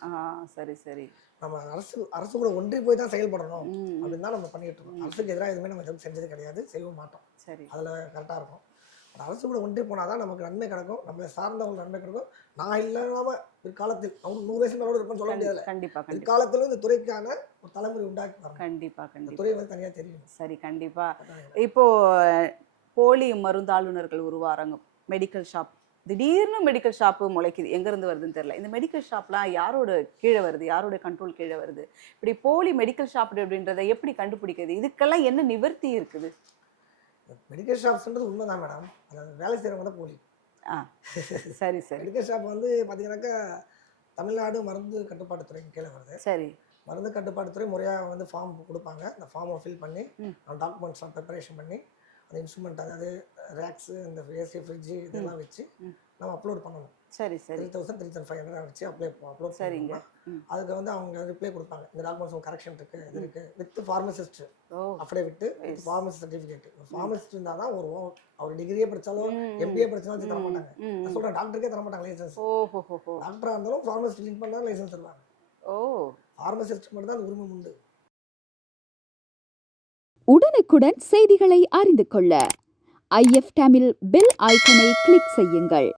சரி சரி. நம்ம அரசு அரசு கூட ஒன்றி போய் தான் செயல்படணும் அப்படின்னு தான் நம்ம பண்ணிட்டு இருக்கோம். அரசுக்கு எதிராக எதுவுமே நம்ம எதுவும் செஞ்சது கிடையாது. செய்யவும் மாட்டோம். சரி. அதில் கரெக்டாக இருக்கும். அந்த அரசு கூட ஒன்றி போனால் தான் நமக்கு நன்மை கிடைக்கும். நம்மளை சார்ந்தவங்க நன்மை கிடைக்கும். நான் இல்லாமல் பிற்காலத்தில் அவங்க நூறு வயசு மேலோட இருப்பேன்னு சொல்ல முடியாது கண்டி- கண்டிப்பா பிற்காலத்திலும் இந்த துறைக்கான ஒரு தலைமுறை உண்டாக்கி கண்டிப்பா கண்டிப்பா. துறை வந்து தனியாக தெரியும் சரி கண்டிப்பா. இப்போ போலி மருந்தாளுநர்கள் உருவாராங்க மெடிக்கல் ஷாப் திடீர்னு மெடிக்கல் ஷாப்பு முளைக்குது. எங்கேருந்து வருதுன்னு தெரியல. இந்த மெடிக்கல் ஷாப்லாம் யாரோட கீழே வருது? யாரோட கண்ட்ரோல் கீழே வருது? இப்படி போலி மெடிக்கல் ஷாப் அப்படின்றத எப்படி கண்டுபிடிக்கிறது? இதுக்கெல்லாம் என்ன நிவர்த்தி இருக்குது? மெடிக்கல் ஷாப்ஸ்ன்றது உண்மைதான் மேடம் அதாவது வேலை செய்கிறவங்க தான் போலி. ஆ சரி சரி. மெடிக்கல் ஷாப் வந்து பார்த்தீங்கன்னாக்கா தமிழ்நாடு மருந்து கட்டுப்பாட்டுத்துறைக்கு கீழே வருது. சரி. மருந்து கட்டுப்பாட்டுத்துறை முறையாக வந்து ஃபார்ம் கொடுப்பாங்க. அந்த ஃபார்மை ஃபில் பண்ணி ம். டாக்குமெண்ட்ஸ்லாம் ப்ரிப்பரேஷன் பண்ணி அந்த இன்ஸ்ட்ருமெண்ட் அதாவது ரேக்ஸு இந்த ஏசி ஃப்ரிட்ஜு இதெல்லாம் வச்சு. நம்ம அப்லோட் பண்ணணும். சரி சரி. Three thousand three thousand five hundred வச்சு அப்ளை அப்லோட் சரிங்க. அதுக்கு வந்து அவங்க ரிப்ளை கொடுப்பாங்க இந்த டாக்குமெண்ட்ஸ் கரெக்ஷன் இருக்கு இது இருக்கு. With pharmacist oh. Affidavit with. Pharmacy certificate pharmacist இருந்தால் தான் ஒரு அவர் டிகிரியே படித்தாலும் ம், எம்பிஏ படிச்சாலும் வச்சு தர மாட்டாங்க நான். சொல்கிறேன் டாக்டருக்கே தர மாட்டாங்க லைசன்ஸ் டாக்டராக இருந்தாலும் ஃபார்மசிஸ்ட் லிங்க் பண்ணால் லைசன்ஸ் தருவாங்க. ஓ. ஃபார்மசிஸ்ட் மட்டும் தான் உரிமை உண்டு. உடனுக்குடன் செய்திகளை அறிந்து கொள்ள ஐஎஃப் தமிழ் பெல் ஐக்கனை கிளிக் செய்யுங்கள்.